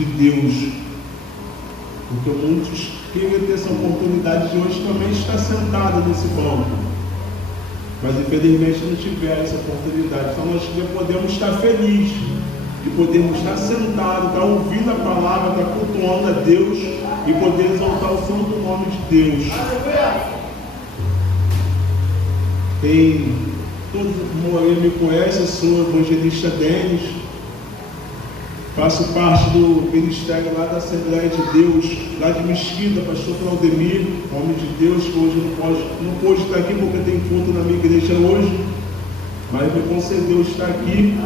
de Deus. Porque muitos queriam ter essa oportunidade de hoje também estar sentado nesse banco, mas infelizmente não tiveram essa oportunidade. Então nós podemos estar felizes de podermos estar sentados, estar ouvindo a palavra, estar cultuando a Deus e poder exaltar o santo nome de Deus. Todos me conhecem, eu sou evangelista Denis, faço parte do ministério lá da Assembleia de Deus, lá de Mesquita, pastor Claudemir, homem de Deus, que hoje não pôde estar aqui porque tem culto na minha igreja hoje, mas me concedeu estar aqui.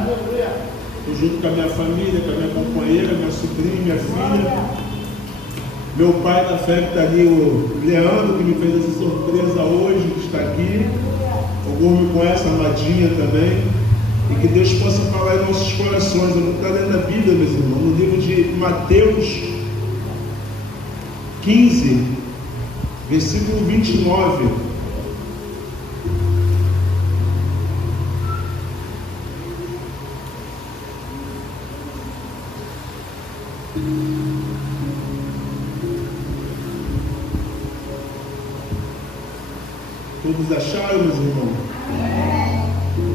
Estou junto com a minha família, com a minha companheira, minha sobrinha, minha filha, meu pai da fé que está ali, o Leandro, que me fez essa surpresa hoje, que está aqui. Alguns me conhecem, a Madinha também. E que Deus possa falar em nossos corações. Eu não estou lendo a Bíblia, meus irmãos, no livro de Mateus 15, versículo 29. Todos acharam, meus irmãos?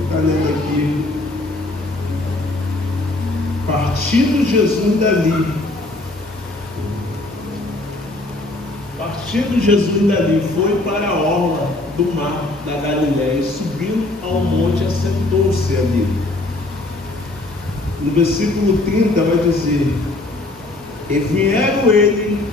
Está lendo aqui. Partindo Jesus dali, foi para a orla do mar da Galileia, e subindo ao monte, assentou-se ali. No versículo 30 vai dizer: e vieram ele,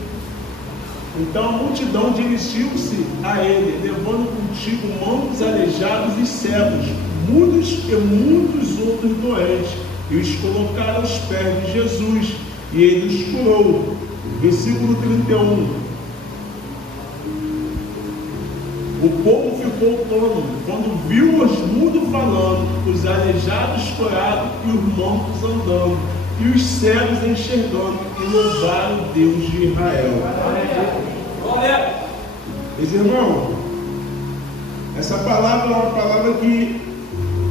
então a multidão dirigiu-se a ele, levando contigo mancos, aleijados e cegos, mudos e muitos outros doentes, e os colocaram aos pés de Jesus, e ele os curou. Versículo 31. O povo ficou tolo quando viu os mudos falando, os aleijados curados e os mancos andando, e os cegos enxergando, e louvaram o Deus de Israel. Meus irmãos, essa palavra é uma palavra que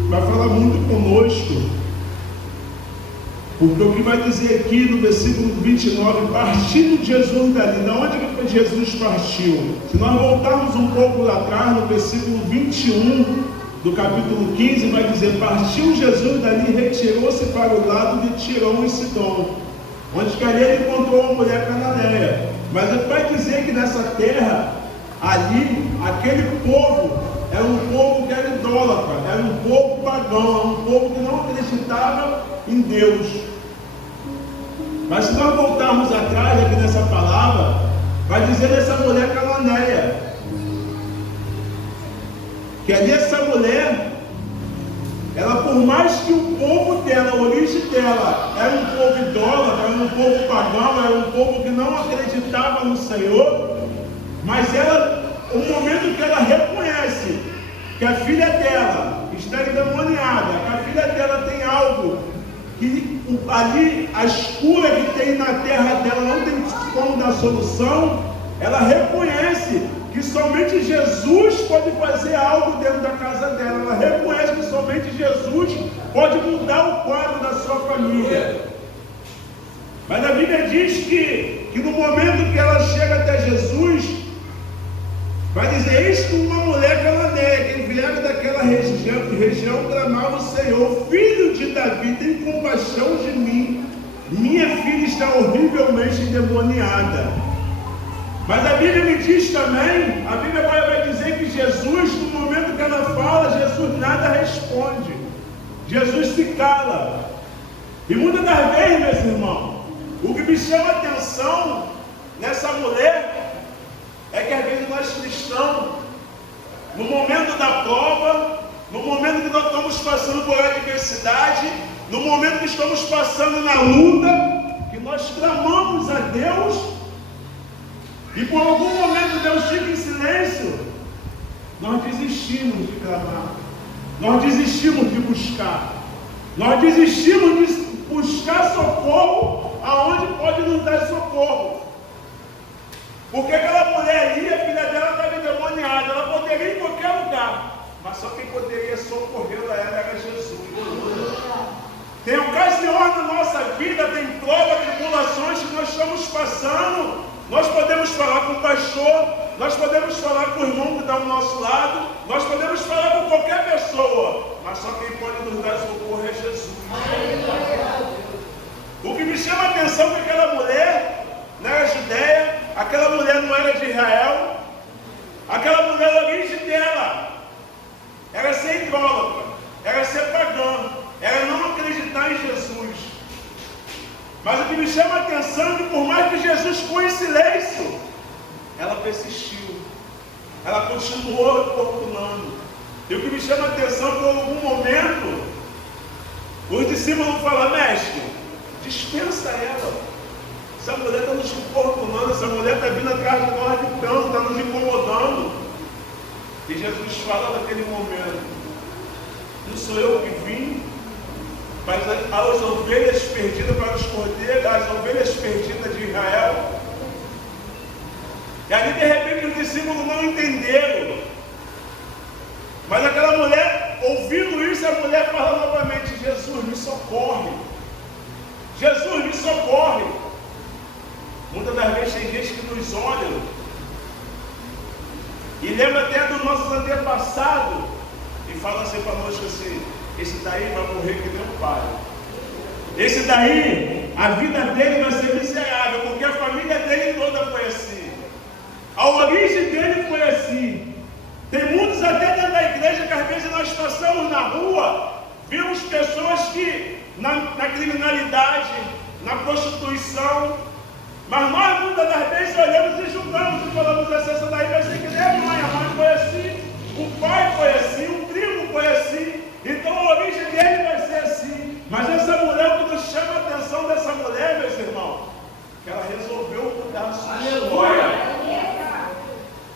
vai falar muito conosco, porque o que vai dizer aqui no versículo 29, partindo de Jesus dali, de onde que Jesus partiu? Se nós voltarmos um pouco lá atrás, no versículo 21 do capítulo 15, vai dizer: partiu Jesus dali e retirou-se para o lado de Tirão e Sidom, onde que ali ele encontrou uma mulher cananeia. Mas ele vai dizer que nessa terra, ali, aquele povo era um povo que era idólatra, era um povo pagão, era um povo que não acreditava em Deus. Mas se nós voltarmos atrás aqui nessa palavra, vai dizer dessa mulher cananeia, que ali essa mulher, ela, por mais que o povo dela, a origem dela, era um povo idólatra, era um povo pagão, era um povo que não acreditava no Senhor, mas ela, o momento que ela reconhece que a filha dela está endemoniada, que a filha dela tem algo, que ali a escura que tem na terra dela não tem como dar solução, ela reconhece que somente Jesus pode fazer algo dentro da casa dela. Ela reconhece que somente Jesus pode mudar o quadro da sua família. Mas a Bíblia diz que no momento que ela chega até Jesus, vai dizer: eis que uma mulher cananeia, que vieram daquela região, clamava o Senhor: filho de Davi, tem compaixão de mim, minha filha está horrivelmente endemoniada. Mas a Bíblia me diz também, a Bíblia vai dizer que Jesus, no momento que ela fala, Jesus nada responde, Jesus se cala. E muitas das vezes, meus irmãos, o que me chama a atenção nessa mulher é que às vezes nós cristãos, no momento da prova, no momento que nós estamos passando por adversidade, no momento que estamos passando na luta, que nós clamamos a Deus, e por algum momento Deus fica em silêncio, nós desistimos de clamar, nós desistimos de buscar, nós desistimos de buscar socorro aonde pode nos dar socorro. Porque aquela mulher ali, a filha dela estava endemoniada, ela poderia ir em qualquer lugar, mas só quem poderia socorrê-la era Jesus. Tem ocasiões na nossa vida, tem provas, tribulações estamos passando, nós podemos falar com o pastor, nós podemos falar com o irmão que está ao nosso lado, nós podemos falar com qualquer pessoa, mas só quem pode nos dar socorro é Jesus. O que me chama a atenção é que aquela mulher não era judeia, aquela mulher não era de Israel, aquela mulher, a origem dela era ser idólatra, era ser pagã, era não acreditar em Jesus. Mas o que me chama a atenção é que por mais que Jesus ficou em silêncio, ela persistiu, ela continuou importunando. E o que me chama a atenção é que em algum momento os discípulos falam: mestre, dispensa ela, essa mulher está nos importunando, essa mulher está vindo atrás de nós de tanto, está nos incomodando. E Jesus fala naquele momento: não sou eu que vim, mas as ovelhas perdidas para os cordeiros, as ovelhas perdidas de Israel. E ali de repente os discípulos não entenderam. Mas aquela mulher, ouvindo isso, a mulher fala novamente: Jesus, me socorre. Jesus, me socorre. Muitas das vezes tem gente que nos olha e lembra até dos nossos antepassados e fala assim para nós assim: esse daí vai morrer que nem o pai. Esse daí, a vida dele vai ser miserável, porque a família dele toda foi assim. A origem dele foi assim. Tem muitos até dentro da igreja que às vezes nós passamos na rua, vemos pessoas que na criminalidade, na prostituição, mas nós muitas das vezes olhamos e julgamos e falamos assim: essa daí vai ser que nem a mãe foi assim, o pai foi assim, o primo foi assim, então a origem dele vai ser assim. Mas essa mulher, o que nos chama a atenção dessa mulher, meus irmãos, que ela resolveu mudar a sua história.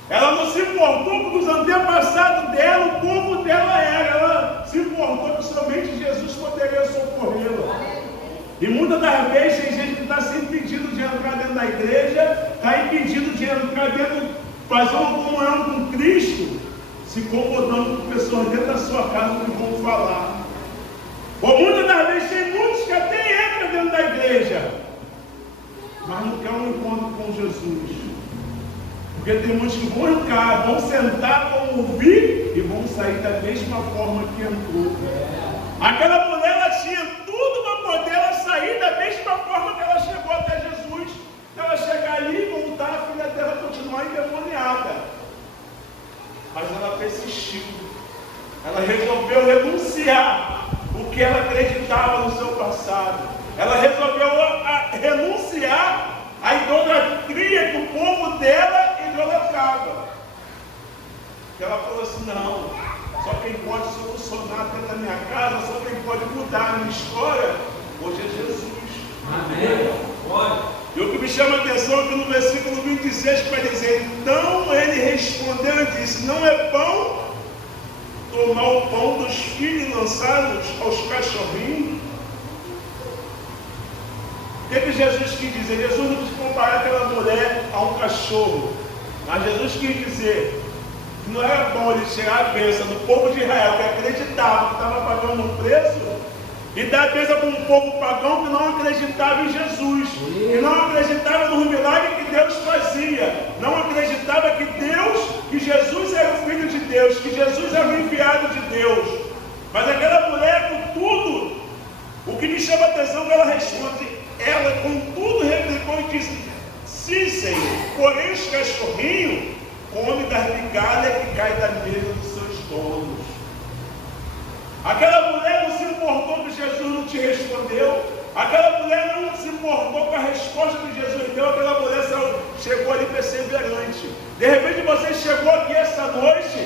Ela não se importou com os antepassados dela, o povo dela era. Ela se importou que somente Jesus poderia socorrê-la. E muitas das vezes tem gente que está se impedindo de entrar dentro da igreja, está impedido de entrar dentro, fazer uma comunhão com Cristo, se incomodando com pessoas dentro da sua casa que vão falar. Ou muitas das vezes tem muitos que até entram dentro da igreja, mas não querem um encontro com Jesus. Porque tem muitos que vão entrar, vão sentar, vão ouvir e vão sair da mesma forma que entrou. Aquela mulher, ela tinha tudo para poder ela sair da mesma forma que ela chegou até Jesus. Ela chegar ali e voltar, a filha dela continuar endemoniada. Mas ela persistiu. Ela resolveu renunciar o que ela acreditava no seu passado. Ela resolveu renunciar a idolatria que o povo dela idolatrava. Ela falou assim: não, só quem pode solucionar dentro da minha casa, só quem pode mudar a minha história, hoje é Jesus. Amém. E o que me chama a atenção é que no versículo 26 vai dizer: então ele respondeu e disse: não é pão tomar o pão dos filhos e lançá-los aos cachorrinhos? O que Jesus quis dizer? Jesus não quis comparar aquela mulher a um cachorro, mas Jesus quis dizer que não era bom ele tirar a bênção do povo de Israel que acreditava que estava pagando um preço e dar a bênção para um povo pagão que não acreditava em Jesus, que não acreditava nos milagres que Deus fazia, não acreditava que Jesus era o Filho de Deus, que Jesus era o enviado de Deus. Mas aquela mulher, com tudo, o que me chama a atenção é que ela responde. Ela, contudo, replicou e disse: sim, Senhor, porém os cachorrinhos comem das migalhas que caem da mesa dos seus donos. Aquela mulher não se importou que Jesus não te respondeu. Aquela mulher não se importou com a resposta que Jesus deu. Aquela mulher chegou ali perseverante. De repente você chegou aqui essa noite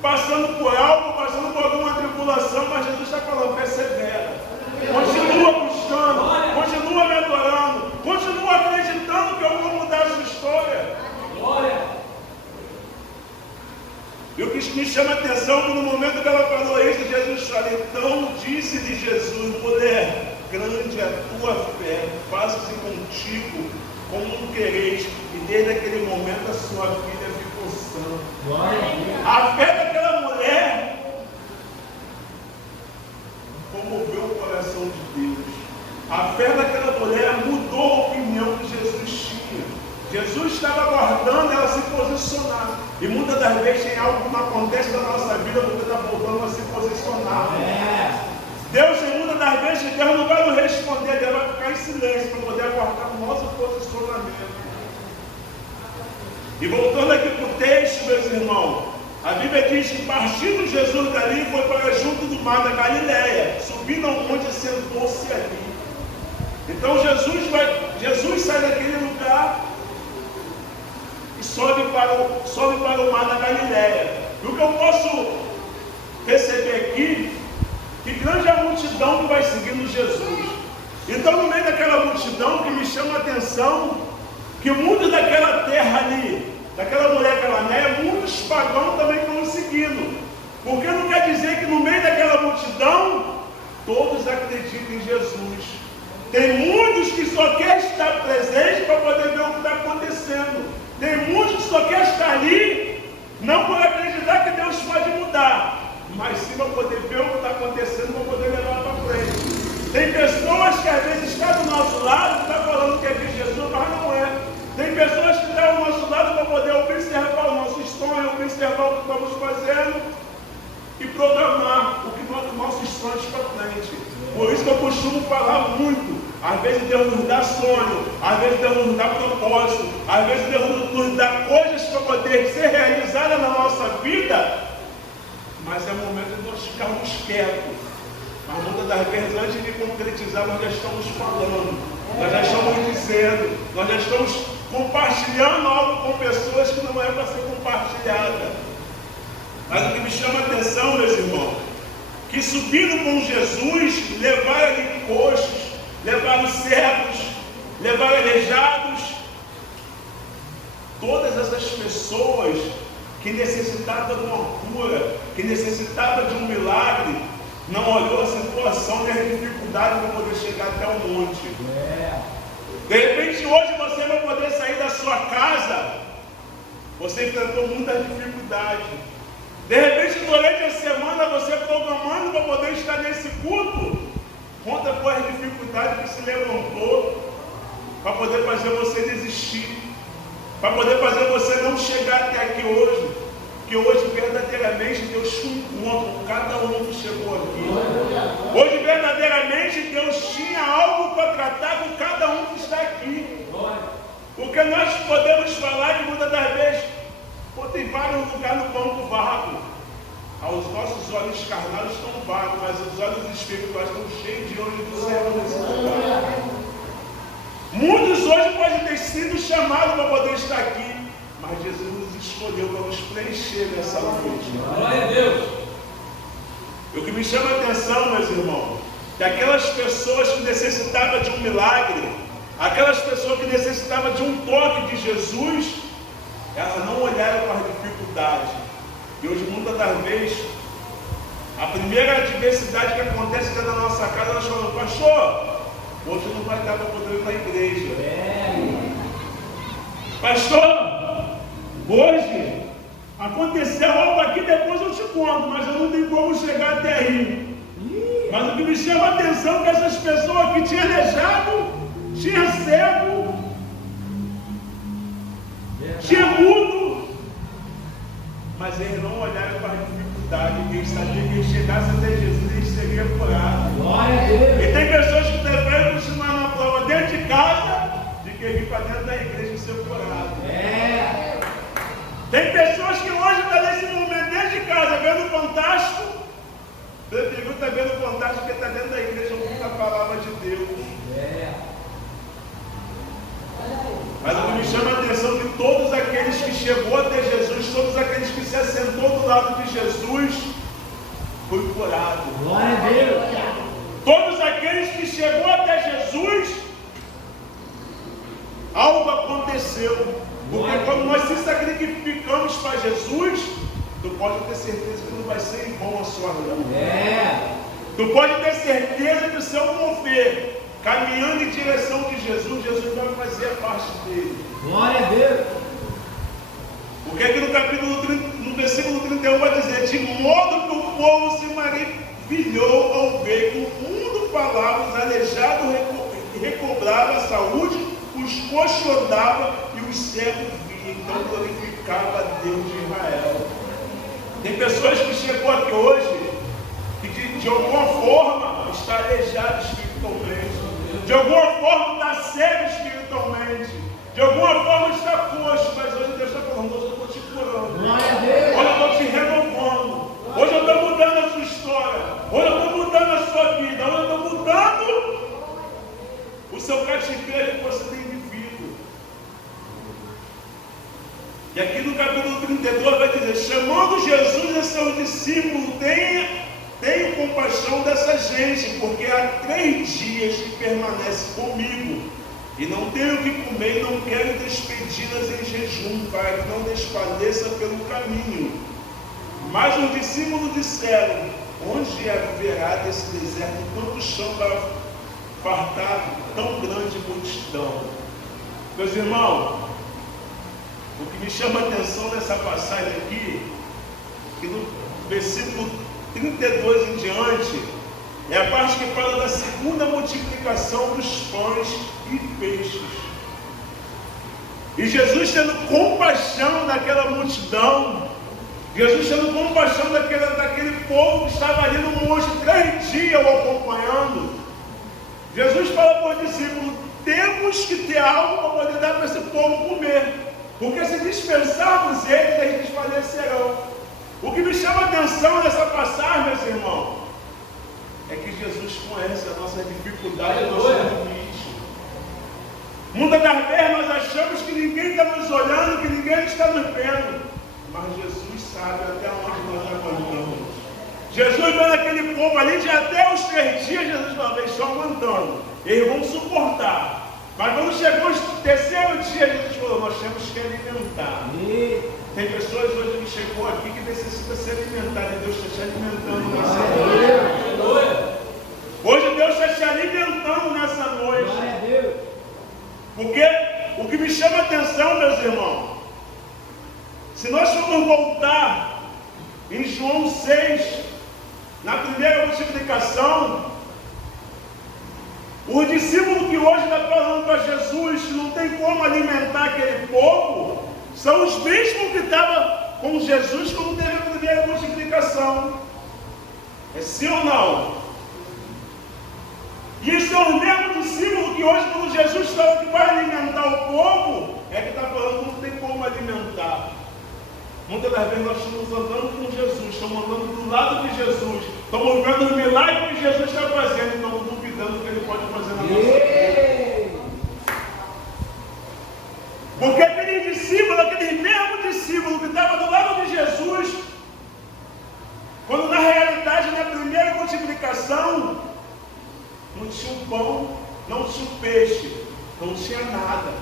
passando por algo, passando por alguma tribulação, mas Jesus está falando: persevera. Continua buscando, continua me adorando, continua acreditando que eu vou mudar a sua história. Glória. E o que me chama a atenção é que no momento que ela falou isso, Jesus falou: então disse-lhe Jesus: mulher, grande é a tua fé, faça-se contigo como não quereis. E desde aquele momento a sua filha ficou sã. Glória. A fé daquela mulher comoveu o coração de Deus. A fé daquela mulher mudou a opinião que Jesus faltando ela se posicionar. E muitas das vezes tem algo que não acontece na nossa vida porque está faltando ela se posicionar. Deus, em muitas das vezes, Deus não vai nos responder, Deus vai ficar em silêncio para poder aguardar o nosso posicionamento. E voltando aqui para o texto, meus irmãos, a Bíblia diz que partindo Jesus dali foi para junto do mar da Galileia, subindo ao monte e sentou-se ali. Então Jesus sai daquele lugar e sobe para o mar da Galileia. E o que eu posso perceber aqui, que grande é a multidão que vai seguindo Jesus. Então, no meio daquela multidão, que me chama a atenção, que muitos daquela terra ali, daquela mulher cananeia, muitos pagãos também estão seguindo. Porque não quer dizer que no meio daquela multidão, todos acreditam em Jesus. Tem muitos que só querem estar presentes para poder ver o que está acontecendo. Tem muitos que só querem estar ali, não por acreditar que Deus pode mudar, mas sim para poder ver o que está acontecendo, para poder levar para frente. Tem pessoas que às vezes estão do nosso lado, está falando que é de Jesus, mas não é. Tem pessoas que estão ao nosso lado para poder observar o nosso sonho, observar o que estamos fazendo e programar os nossos sonhos para frente. Por isso que eu costumo falar muito. Às vezes Deus nos dá sonho, às vezes Deus nos dá propósito, às vezes Deus nos dá coisas para poder ser realizadas na nossa vida, mas é momento de nós ficarmos quietos. Mas muitas das vezes, antes de concretizar, nós já estamos falando, nós já estamos dizendo, nós já estamos compartilhando algo com pessoas que não é para ser compartilhada. Mas o que me chama a atenção, meus irmãos, que subindo com Jesus, levaram ali coxos, levaram cegos, levaram aleijados, todas essas pessoas que necessitavam de uma cura, que necessitavam de um milagre, não olhou a situação e a dificuldade para poder chegar até o monte. De repente hoje você vai poder sair da sua casa, você enfrentou muita dificuldade. De repente durante a semana você programando para poder estar nesse culto, conta com as dificuldades que se levantou para poder fazer você desistir, para poder fazer você não chegar até aqui hoje. Que hoje verdadeiramente Deus te encontra com cada um que chegou aqui. Hoje verdadeiramente Deus tinha algo para tratar com cada um que está aqui. Porque nós podemos falar que muitas das vezes, tem vários lugares no banco vago. Os nossos olhos carnais estão vagos, mas os olhos espirituais estão cheios de olhos do Senhor nesse lugar. Muitos hoje podem ter sido chamados para poder estar aqui, mas Jesus nos escolheu para nos preencher nessa noite. Glória a Deus. O que me chama a atenção, meus irmãos, que aquelas pessoas que necessitavam de um milagre, aquelas pessoas que necessitavam de um toque de Jesus, elas não olharam para as dificuldades. E hoje, muitas das vezes, a primeira adversidade que acontece dentro da nossa casa, nós falamos: pastor, hoje não vai dar para poder ir para a igreja. Pastor, hoje aconteceu algo aqui, depois eu te conto, mas eu não tenho como chegar até aí. Mas o que me chama a atenção é que essas pessoas que tinham aleijado, tinham cego, tinha mudo, mas eles não olharam para a dificuldade, porque eles sabiam que eles chegassem até Jesus e eles seriam curados. E tem pessoas que preferem continuar na prova dentro de casa de que vir para dentro da igreja e ser curado. Tem pessoas que hoje estão nesse momento dentro de casa vendo o Fantástico, preferiu estar vendo o Fantástico porque está dentro da igreja ouvindo a palavra de Deus. Mas o que me chama a atenção é que todos aqueles que chegou até Jesus, todos aqueles que se assentou do lado de Jesus, foi curado. Glória a Deus. Todos aqueles que chegou até Jesus, algo aconteceu. Porque quando nós se sacrificamos para Jesus, tu pode ter certeza que não vai ser em vão a sua vida. Tu pode ter certeza que o seu mover, caminhando em direção de Jesus, Jesus vai fazer a parte dele. Glória a Deus. Porque aqui no versículo 31 vai dizer: de modo que o povo se maravilhou ao ver que o mundo falava, os aleijados recobravam a saúde, os coxos andavam e os cegos viam. e então glorificava a Deus de Israel. Tem pessoas que chegou aqui hoje e de alguma forma está aleijado espiritualmente, de alguma forma está cego espiritualmente, de alguma forma está coxo, mas hoje Deus está falando, hoje eu estou te curando, hoje eu estou te renovando, hoje eu estou mudando a sua história, hoje eu estou mudando a sua vida, hoje eu estou mudando o seu cativeiro que você tem vivido. E aqui no capítulo 32 vai dizer, chamando Jesus a seus discípulos, tenho compaixão dessa gente, porque há 3 dias que permanece comigo, e não tenho o que comer, e não quero despedi-las em jejum, para que não desfaleça pelo caminho. Mas os discípulos disseram, onde haverá desse deserto tanto chão para fartar tão grande multidão? Meus irmãos, o que me chama a atenção nessa passagem aqui, que no versículo 32 em diante, é a parte que fala da segunda multiplicação dos pães e peixes. E Jesus tendo compaixão daquela multidão, Jesus tendo compaixão daquele povo que estava ali no monte 3 dias o acompanhando, Jesus fala para os discípulos, temos que ter algo para poder dar para esse povo comer, porque se dispensarmos eles desfalecerão. O que me chama a atenção nessa passagem, meus irmãos, é que Jesus conhece a nossa dificuldade, o nosso limite. Muitas das vezes nós achamos que ninguém está nos olhando, que ninguém está nos vendo, mas Jesus sabe até onde nós aguentamos. Jesus vendo aquele povo ali, de até os 3 dias, Jesus falou, eles estão aguentando, eles vão suportar. Mas quando chegou o 3º dia, Jesus falou, nós temos que alimentar. Tem pessoas hoje que chegou aqui que necessitam se alimentar, e Deus está te alimentando nessa noite. Hoje Deus está te alimentando nessa noite. Porque o que me chama a atenção, meus irmãos, se nós formos voltar em João 6, na primeira multiplicação, os discípulos que hoje estão falando para Jesus que não tem como alimentar aquele povo, são os mesmos que estavam com Jesus quando teve a primeira multiplicação. É sim ou não? E são os mesmos discípulos que hoje, quando Jesus fala que vai alimentar o povo, é que está falando que não tem como alimentar. Muitas das vezes nós estamos andando com Jesus, estamos andando do lado de Jesus, estamos vendo os milagres que Jesus está fazendo e estamos duvidando que Ele pode fazer na nossa vida. Porque aquele mesmo discípulo que estava do lado de Jesus, quando na realidade, na primeira multiplicação, não tinha o pão, não tinha o peixe, não tinha nada.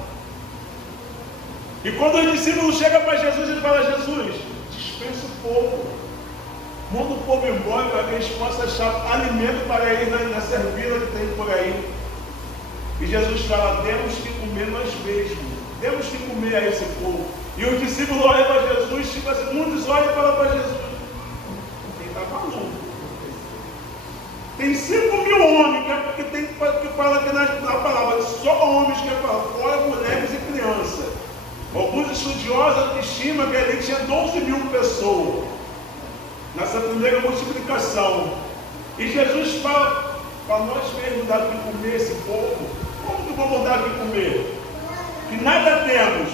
E quando os discípulos chegam para Jesus, ele fala, Jesus, dispensa o povo, manda o povo embora para que eles possam achar alimento para ir nessa vila que tem por aí. E Jesus fala, temos que comer nós mesmos, temos que comer a esse povo. E os discípulos olham para Jesus, tipo assim, muitos olham e falam para Jesus, quem está maluco? Tem 5.000 homens, que fala aqui na palavra, só homens que falam, fora mulheres e crianças. Alguns estudiosos estimam que ali tinha 12.000 pessoas, nessa primeira multiplicação. E Jesus fala, para nós mesmos dar o que comer esse povo, como que vamos dar o que comer? Que nada temos.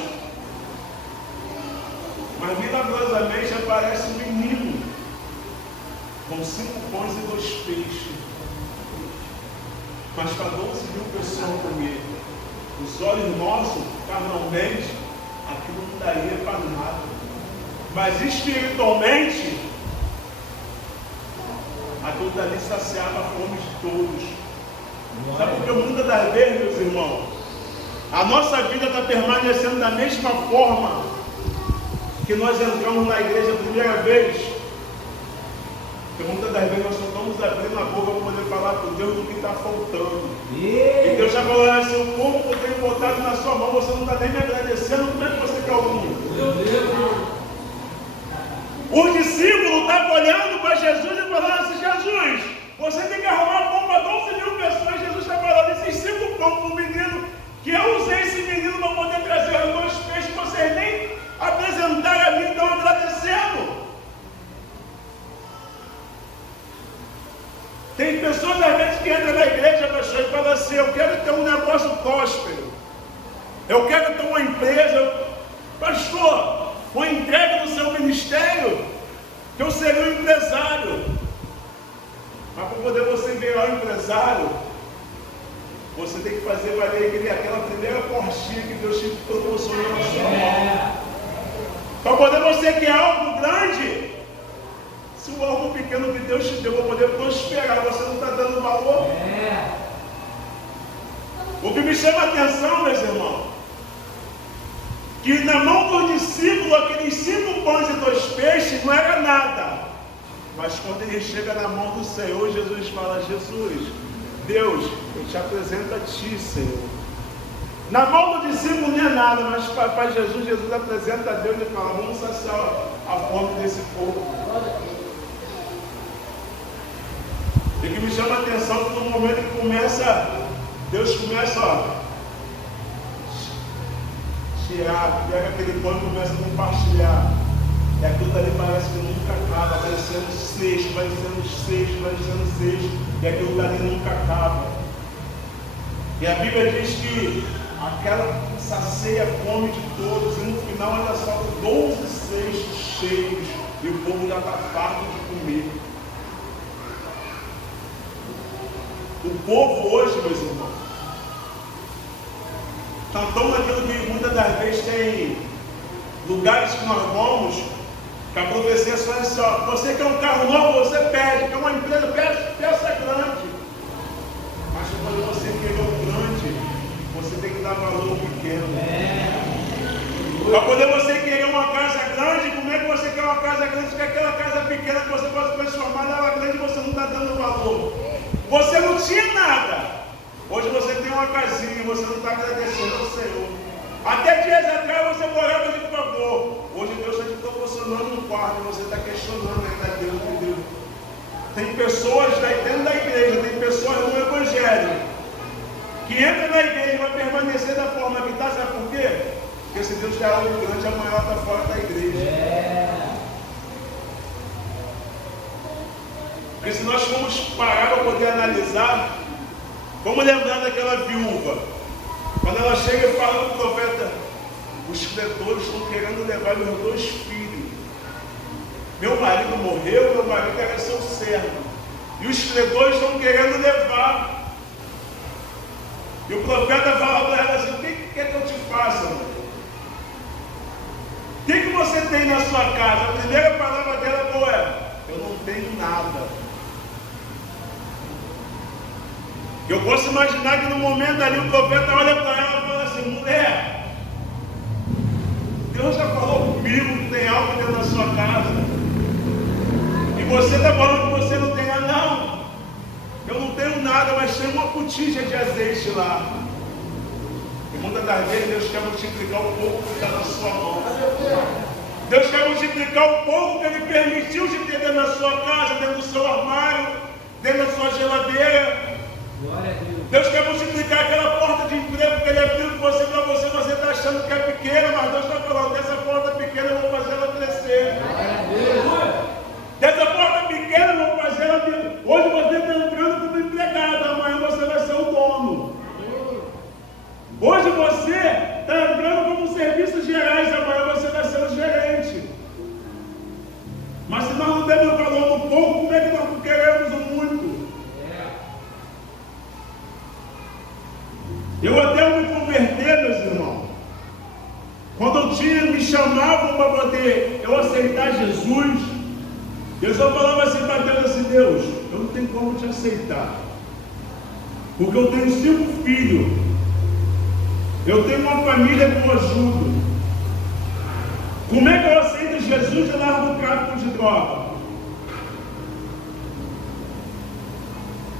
Mas milagrosamente aparece um menino, com 5 pães e 2 peixes. Mas para 12.000 pessoas comer. Os olhos nossos, carnalmente, aquilo não daria para nada. Mas espiritualmente, aquilo dali saciava a fome de todos. Sabe porque muitas das vezes, meus irmãos, a nossa vida está permanecendo da mesma forma que nós entramos na igreja a primeira vez. Porque muitas das vezes nós só estamos abrindo a boca para poder falar com Deus do que está faltando. E Deus já falou assim, o povo que eu tenho botado na sua mão, você não está nem me agradecendo, como é que você quer ouvir? Os discípulos estavam olhando para Jesus e falando assim, Jesus, você tem que arrumar pão para 12.000 pessoas. Jesus está falando, esses 5 pão para o menino, que eu usei esse menino para poder trazer os 2 peixes, vocês nem Eu quero ter uma empresa. Pastor, uma entrega no seu ministério, que eu seria um empresário. Mas para poder você virar um empresário, você tem que fazer valer aquela primeira portinha que Deus te proporcionou na sua mão. Para poder você criar algo grande, se o algo pequeno que Deus te deu para poder prosperar, você não está dando valor. O que me chama a atenção, meus irmãos, que na mão do discípulo, aqueles 5 pães e 2 peixes não era nada. Mas quando ele chega na mão do Senhor, Jesus fala: Jesus, Deus, eu te apresento a ti, Senhor. Na mão do discípulo não é nada, mas para Jesus apresenta a Deus e fala: vamos saciar a fome desse povo. E que me chama a atenção que no momento que Deus começa a tirar, pega aquele pão e começa a compartilhar. E aquilo ali parece que nunca acaba, vai sendo 6, vai sendo 6, vai sendo 6, e aquilo ali nunca acaba. E a Bíblia diz que aquela sacia a fome de todos, e no final ainda sobram 12 cestos cheios, e o povo já está farto de comer. O povo hoje, meus irmãos, estão naquilo que muitas das vezes tem lugares que nós vamos, que a profecia só é assim: ó, você quer um carro novo, você pede, quer uma empresa, peça grande. Mas quando você quer o grande, você tem que dar valor ao pequeno. Para poder você querer uma casa grande, como é que você quer uma casa grande? Porque aquela casa pequena que você pode transformar nela grande, você não está dando valor. Você não tinha nada. Hoje você tem uma casinha, você não está agradecendo ao Senhor. Até dias atrás você morava de favor. Hoje Deus está te proporcionando um quarto, você está questionando ainda Deus, meu Deus. Tem pessoas dentro da igreja, tem pessoas no Evangelho, que entram na igreja e vai permanecer da forma que está, sabe por quê? Porque se Deus der algo grande, amanhã ela está fora da igreja. Porque se nós formos parar para poder analisar, vamos lembrar daquela viúva, quando ela chega e fala para o profeta: os credores estão querendo levar meus 2 filhos. Meu marido morreu, meu marido era seu servo, e os credores estão querendo levar. E o profeta fala para ela assim: o que quer que eu te faça, mãe? O que você tem na sua casa? A primeira palavra dela qual é? Eu não tenho nada. Eu posso imaginar que no momento ali o profeta olha para ela e fala assim: mulher, Deus já falou comigo que tem algo dentro da sua casa, e você está falando que você não tem nada. Não, eu não tenho nada, mas tem uma botija de azeite lá. E muitas das vezes Deus quer multiplicar o pouco que está na sua mão. Deus quer multiplicar o pouco que Ele permitiu de ter dentro da sua casa, dentro do seu armário, dentro da sua geladeira. Deus quer multiplicar aquela porta de emprego que Ele abriu para você está achando que é pequena, mas Deus está falando: dessa porta pequena eu vou fazer ela crescer. Dessa porta pequena eu vou fazer ela crescer. Hoje você está entrando como empregado, amanhã você vai ser o dono. Hoje você está entrando como serviços gerais, amanhã você vai ser o gerente. Mas se nós não demos valor no pouco, como é que nós queremos o muito? Eu até me converter, meus irmãos, quando me chamavam para poder eu aceitar Jesus, eu só falava assim para Deus assim: Deus, eu não tenho como te aceitar, porque eu tenho 5 filhos, eu tenho uma família que eu ajudo. Como é que eu aceito Jesus e largo o tráfico de droga?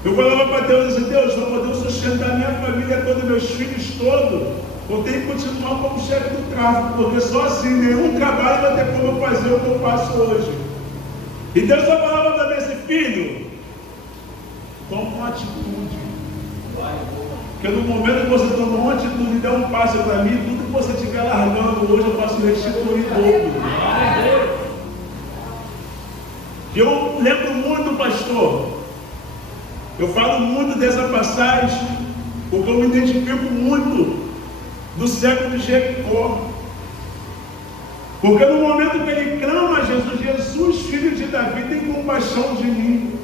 Eu falava para Deus assim: Deus, para poder sustentar minha família toda, meus filhos todos, eu tenho que continuar como chefe do tráfico, porque só assim nenhum trabalho vai ter como eu fazer o que eu faço hoje. E Deus só falava para mim assim: filho, toma uma atitude. Porque no momento que você toma uma atitude e der um passo para mim, tudo que você estiver largando hoje eu posso restituir dobro. E eu lembro muito, pastor, eu falo muito dessa passagem, porque eu me identifico muito do cego de Jericó. Porque no momento que ele clama a Jesus, Jesus, filho de Davi, tem compaixão de mim.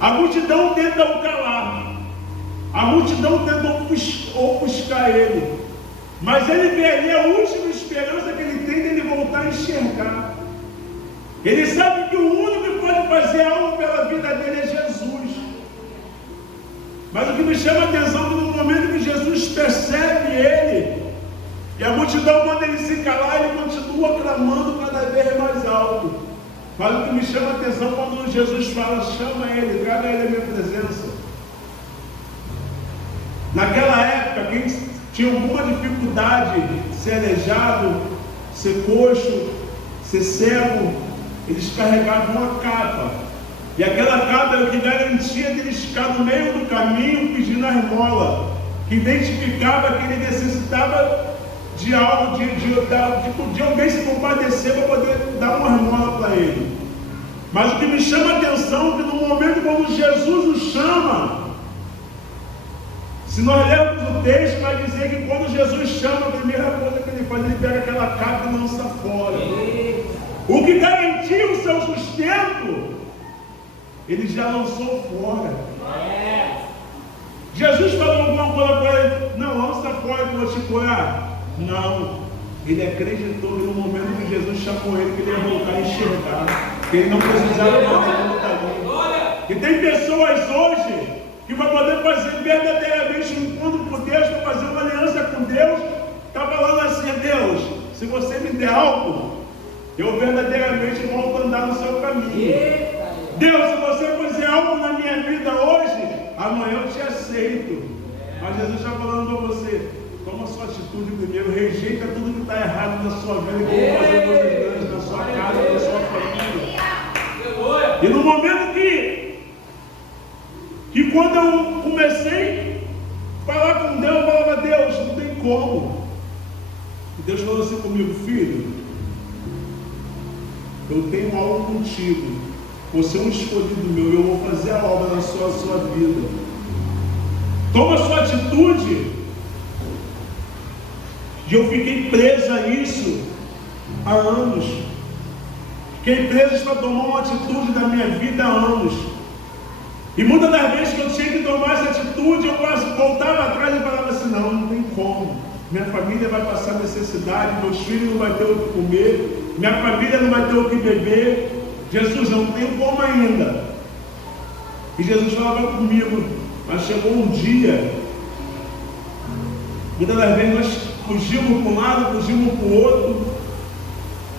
A multidão tenta o calar. A multidão tenta ofuscar ele. Mas ele vê ali a última esperança que ele tem de ele voltar a enxergar. Ele sabe que o único que pode fazer algo pela vida dele é Jesus. Mas o que me chama a atenção é que no momento que Jesus percebe ele, e a multidão manda ele se calar, ele continua clamando cada vez mais alto. Mas o que me chama a atenção quando Jesus fala, chama ele, traga ele à minha presença. Naquela época, quem tinha alguma dificuldade de ser aleijado, ser coxo, ser cego, eles carregavam uma capa. E aquela capa era o que garantia deles ficar no meio do caminho pedindo a esmola, que identificava que ele necessitava de algo, de alguém se compadecer para poder dar uma esmola para ele. Mas o que me chama a atenção é que no momento quando Jesus o chama, se nós lermos o texto, vai dizer que quando Jesus chama, a primeira coisa que ele faz, ele pega aquela capa e lança fora. O que garantia o seu sustento, ele já lançou fora. Jesus falou alguma coisa para ele, não, lança fora que eu vou te curar. Não, ele acreditou que no momento que Jesus chamou ele, que ele ia voltar a enxergar, que ele não precisava mais voltar. E tem pessoas hoje que vão poder fazer verdadeiramente um encontro com Deus, para fazer uma aliança com Deus, está falando assim, Deus, se você me der algo, eu verdadeiramente volto a andar no seu caminho. Deus, se você fizer algo na minha vida hoje, amanhã eu te aceito. Mas Jesus está falando para você, toma a sua atitude primeiro, rejeita tudo que está errado na sua vida, que vai fazer coisas grandes na sua casa, na sua família. E no momento que quando eu comecei a falar com Deus, eu falava, Deus, não tem como. E Deus falou assim comigo, filho, eu tenho algo contigo, você é um escolhido meu, eu vou fazer a obra na sua vida. Toma a sua atitude. E eu fiquei preso a isso há anos. Fiquei preso para tomar uma atitude da minha vida há anos. E muitas das vezes que eu tinha que tomar essa atitude, eu voltava atrás e falava assim, não tem como. Minha família vai passar necessidade, meus filhos não vão ter o que comer, minha família não vai ter o que beber. Jesus, eu não tenho como ainda. E Jesus falava comigo, mas chegou um dia, muitas das vezes nós fugimos para um lado, fugimos para o outro.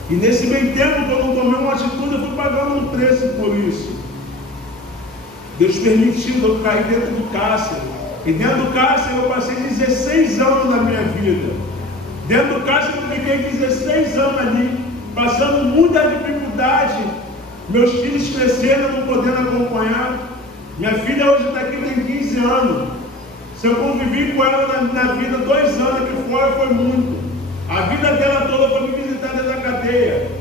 E nesse meio tempo que eu não tomei uma atitude, eu fui pagando um preço por isso. Deus permitiu eu cair dentro do cárcere. E dentro do cárcere eu passei 16 anos na minha vida. Dentro do cárcere eu fiquei 16 anos ali, passando muita dificuldade. Meus filhos cresceram, não podendo acompanhar. Minha filha hoje está aqui, tem 15 anos. Se eu convivi com ela na vida 2 anos aqui fora, foi muito. A vida dela toda foi me visitar dentro da cadeia.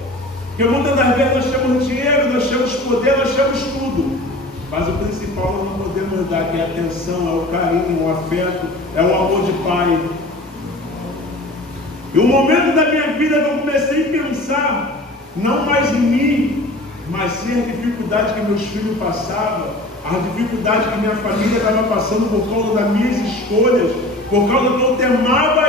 Porque muitas das vezes nós temos dinheiro, nós temos poder, nós temos tudo. Mas o principal nós não podemos dar, que é a atenção, é o carinho, o afeto, é o amor de pai. E o momento da minha vida que eu comecei a pensar, não mais em mim, mas sim a dificuldade que meus filhos passavam, a dificuldade que minha família estava passando por causa das minhas escolhas, por causa que eu temava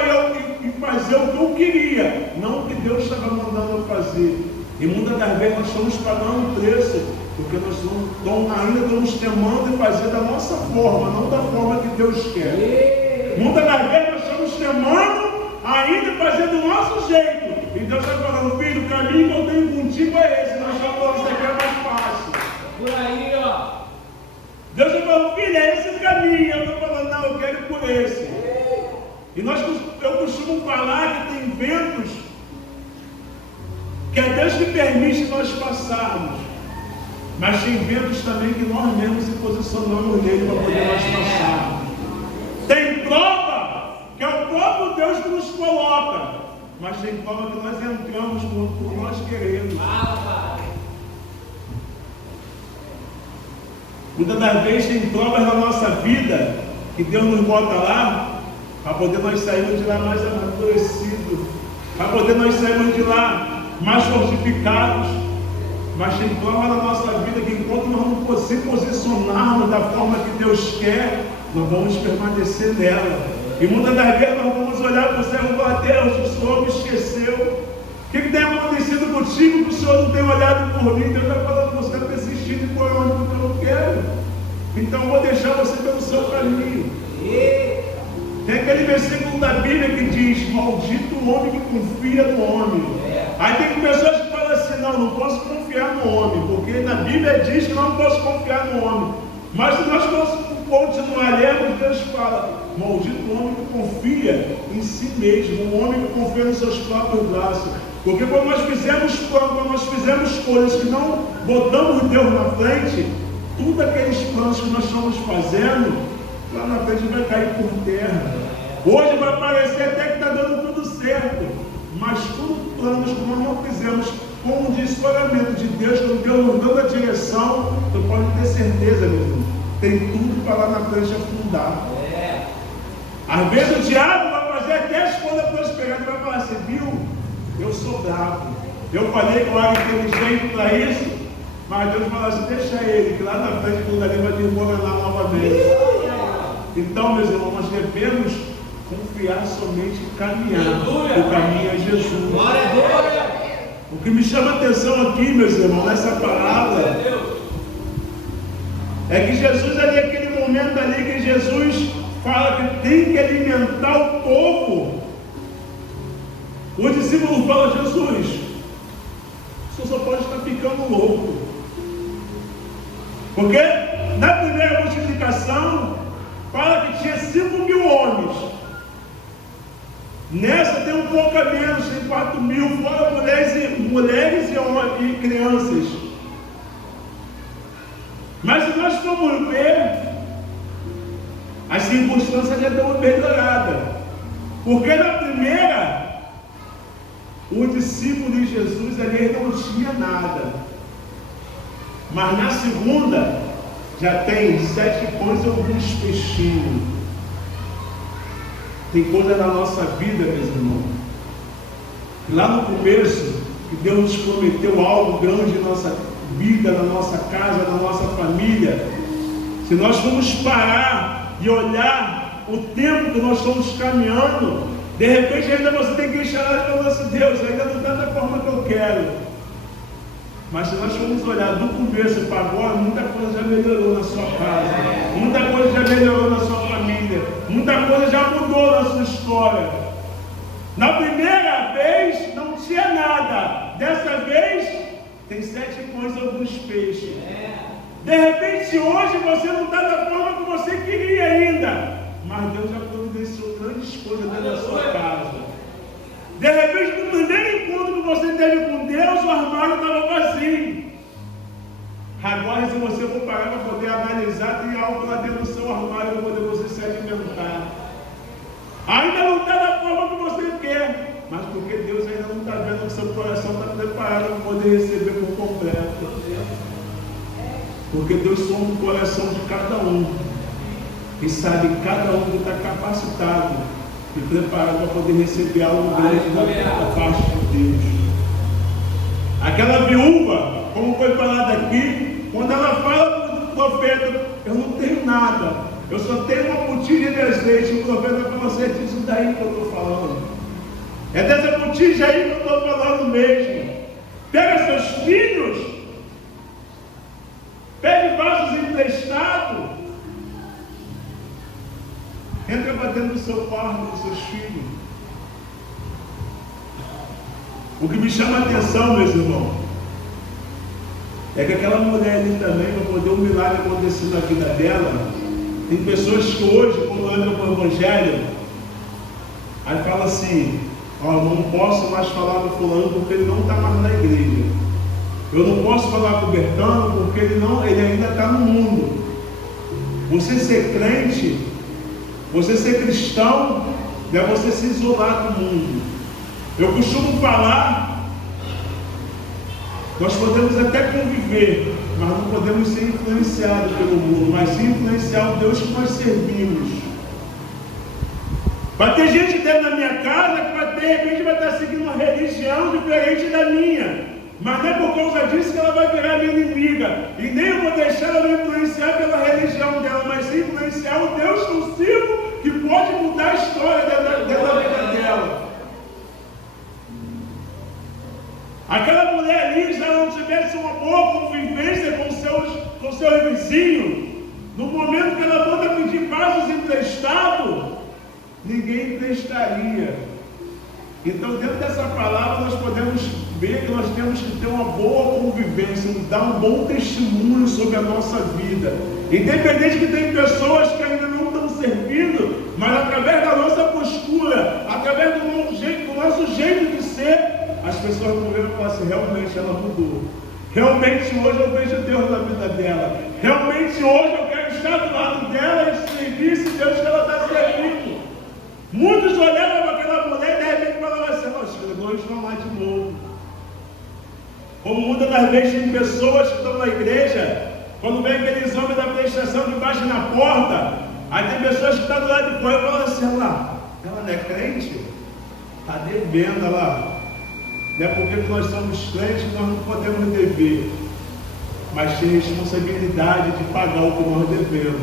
e fazer o que eu queria, não o que Deus estava mandando eu fazer. E muitas das vezes nós estamos pagando um preço, porque nós ainda estamos temando em fazer da nossa forma, não da forma que Deus quer. Muitas das vezes nós estamos temando ainda em fazer do nosso jeito. E Deus está falando, filho, o caminho que eu tenho contigo é esse. Nós estamos falando, isso aqui é mais fácil. Por aí, ó. Deus está falando, filho, é esse o caminho. Eu estou falando, não, eu quero ir por esse. E eu costumo falar que tem ventos que é Deus que permite nós passarmos. Mas tem ventos também que nós mesmos se posicionamos nele para poder nós passarmos. Tem prova que é o próprio Deus que nos coloca. Mas tem prova que nós entramos por nós queremos. Muitas das vezes tem provas na nossa vida que Deus nos bota lá para poder nós sairmos de lá mais amadurecidos, para poder nós sairmos de lá mais fortificados. Mas tem prova na nossa vida que enquanto nós não se posicionarmos da forma que Deus quer, nós vamos permanecer nela. E muitas das vezes nós vamos olhar para o céu e falar: Deus, o Senhor me esqueceu. O que tem acontecido contigo que o Senhor não tem olhado por mim? Deus está falando: você está persistindo e por onde eu não quero. Então eu vou deixar você pelo seu caminho. Tem aquele versículo da Bíblia que diz: maldito o homem que confia no homem. Aí tem pessoas que falam assim: não posso confiar no homem, porque na Bíblia diz que não posso confiar no homem. Mas se nós continuar lendo, Deus fala: maldito o homem que confia em si mesmo, o homem que confia nos seus próprios braços. Porque quando nós fizemos coisas que não botamos Deus na frente, tudo aqueles planos que nós estamos fazendo, lá na frente vai cair por terra. Hoje vai parecer até que está dando tudo certo, mas tudo planos que nós não fizemos com o discernimento de Deus, quando Deus nos dando a direção, tu pode ter certeza, meu irmão, tem tudo para lá na frente afundar. Às vezes o diabo vai fazer até as coisas prosperar, ele vai falar assim: viu, eu sou bravo, eu falei que eu era inteligente para isso, mas Deus fala assim: deixa ele, que lá na frente tudo ali vai desmoronar novamente. Então, meus irmãos, nós devemos confiar somente em caminhar. O caminho é Jesus. Glória a Deus. O que me chama a atenção aqui, meus irmãos, nessa palavra, é que Jesus ali, aquele momento ali que Jesus fala que tem que alimentar o povo, o discípulo fala: Jesus, o senhor só pode estar ficando louco. Porque na primeira multiplicação fala que tinha 5.000 homens. Nessa tem um pouco a menos, tem 4.000, fora mulheres e crianças. Mas se nós formos ver, as circunstâncias já estão melhoradas. Porque na primeira, o discípulo de Jesus ali não tinha nada. Mas na segunda, já tem 7 pães e alguns peixinhos. Tem coisa na nossa vida, meus irmãos. Lá no começo, que Deus nos prometeu algo grande na nossa vida, na nossa casa, na nossa família. Se nós formos parar e olhar o tempo que nós estamos caminhando, de repente ainda você tem que enxergar e falar assim: Deus, ainda não está da forma que eu quero. Mas se nós formos olhar do começo para agora, muita coisa já melhorou na sua casa, muita coisa já melhorou na sua família, muita coisa já mudou na sua história. Na primeira vez não tinha nada, dessa vez tem 7 pães e alguns peixes. De repente hoje você não está da forma que você queria ainda, mas Deus já providenciou grandes coisas dentro da sua casa. De repente, no primeiro encontro que você teve com Deus, o armário estava vazio. Agora, se você for parar para poder analisar, tem algo lá dentro do seu armário para poder você se alimentar. Ainda não está da forma que você quer, mas porque Deus ainda não está vendo que o seu coração está preparado para poder receber por completo. Porque Deus sonda o coração de cada um e sabe que cada um está capacitado e preparado para poder receber algo grande da parte de Deus. Aquela viúva, como foi falado aqui, quando ela fala para o profeta: eu não tenho nada, eu só tenho uma botija de azeite, o profeta fala assim: é disso daí que eu estou falando, é dessa botija aí que eu estou falando mesmo. Pega seus filhos, pegue vasos emprestados, entra para dentro do seu quarto com seus filhos. O que me chama a atenção, meus irmãos, é que aquela mulher ali também, para poder um milagre acontecer na vida dela, tem pessoas que hoje, quando entram para o Evangelho, aí fala assim: ó, eu não posso mais falar com fulano porque ele não está mais na igreja. Eu não posso falar com o Bertano porque ele ainda está no mundo. Você ser crente, você ser cristão, é você se isolar do mundo. Eu costumo falar, nós podemos até conviver, mas não podemos ser influenciados pelo mundo, mas sim influenciar o Deus que nós servimos. Vai ter gente dentro da minha casa que vai, de repente vai estar seguindo uma religião diferente da minha. Mas não é por causa disso que ela vai virar minha inimiga. E nem eu vou deixar ela me influenciar pela religião dela, mas sim influenciar o Deus que eu sirvo, que pode mudar a história da vida dela. Aquela mulher ali, se ela não tivesse uma boa convivência com seus vizinhos, no momento que ela manda pedir vasos emprestados, ninguém emprestaria. Então, dentro dessa palavra, nós podemos ver que nós temos que ter uma boa convivência, dar um bom testemunho sobre a nossa vida. Independente que tem pessoas que ainda não estão servindo, mas através da nossa postura, através do nosso jeito de ser, as pessoas vão ver e falar assim, realmente ela mudou. Realmente hoje eu vejo Deus na vida dela. Realmente hoje eu quero estar do lado dela e servir esse Deus que ela está servindo. Muitos olhavam para aquela mulher e de repente falavam assim, nós estão lá de novo. Como muitas das vezes tem pessoas que estão na igreja, quando vem aqueles homens da prestação que baixam na porta, aí tem pessoas que estão do lado de fora e falam assim, ela não é crente? Está devendo, ela. Não é porque nós somos crentes que nós não podemos dever, mas tem responsabilidade de pagar o que nós devemos.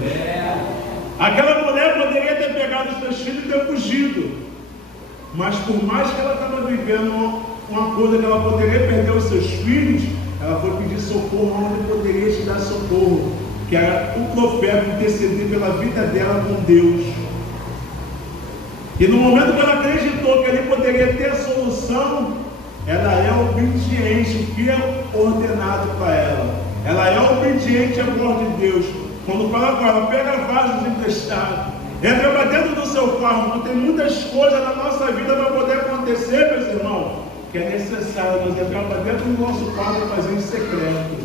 Aquela mulher poderia ter pegado os seus filhos e ter fugido, mas por mais que ela estava vivendo uma coisa que ela poderia perder os seus filhos, ela foi pedir socorro onde poderia te dar socorro, que era o profeta interceder pela vida dela com Deus. E no momento que ela acreditou que ele poderia ter a solução, ela é obediente, o que é ordenado para ela. Ela é obediente à voz de Deus. Quando fala com ela, pega vasos emprestados, entra para dentro do seu quarto, porque tem muitas coisas na nossa vida para poder acontecer, meus irmãos, que é necessário nós entrar para dentro do nosso quarto e fazer em secreto.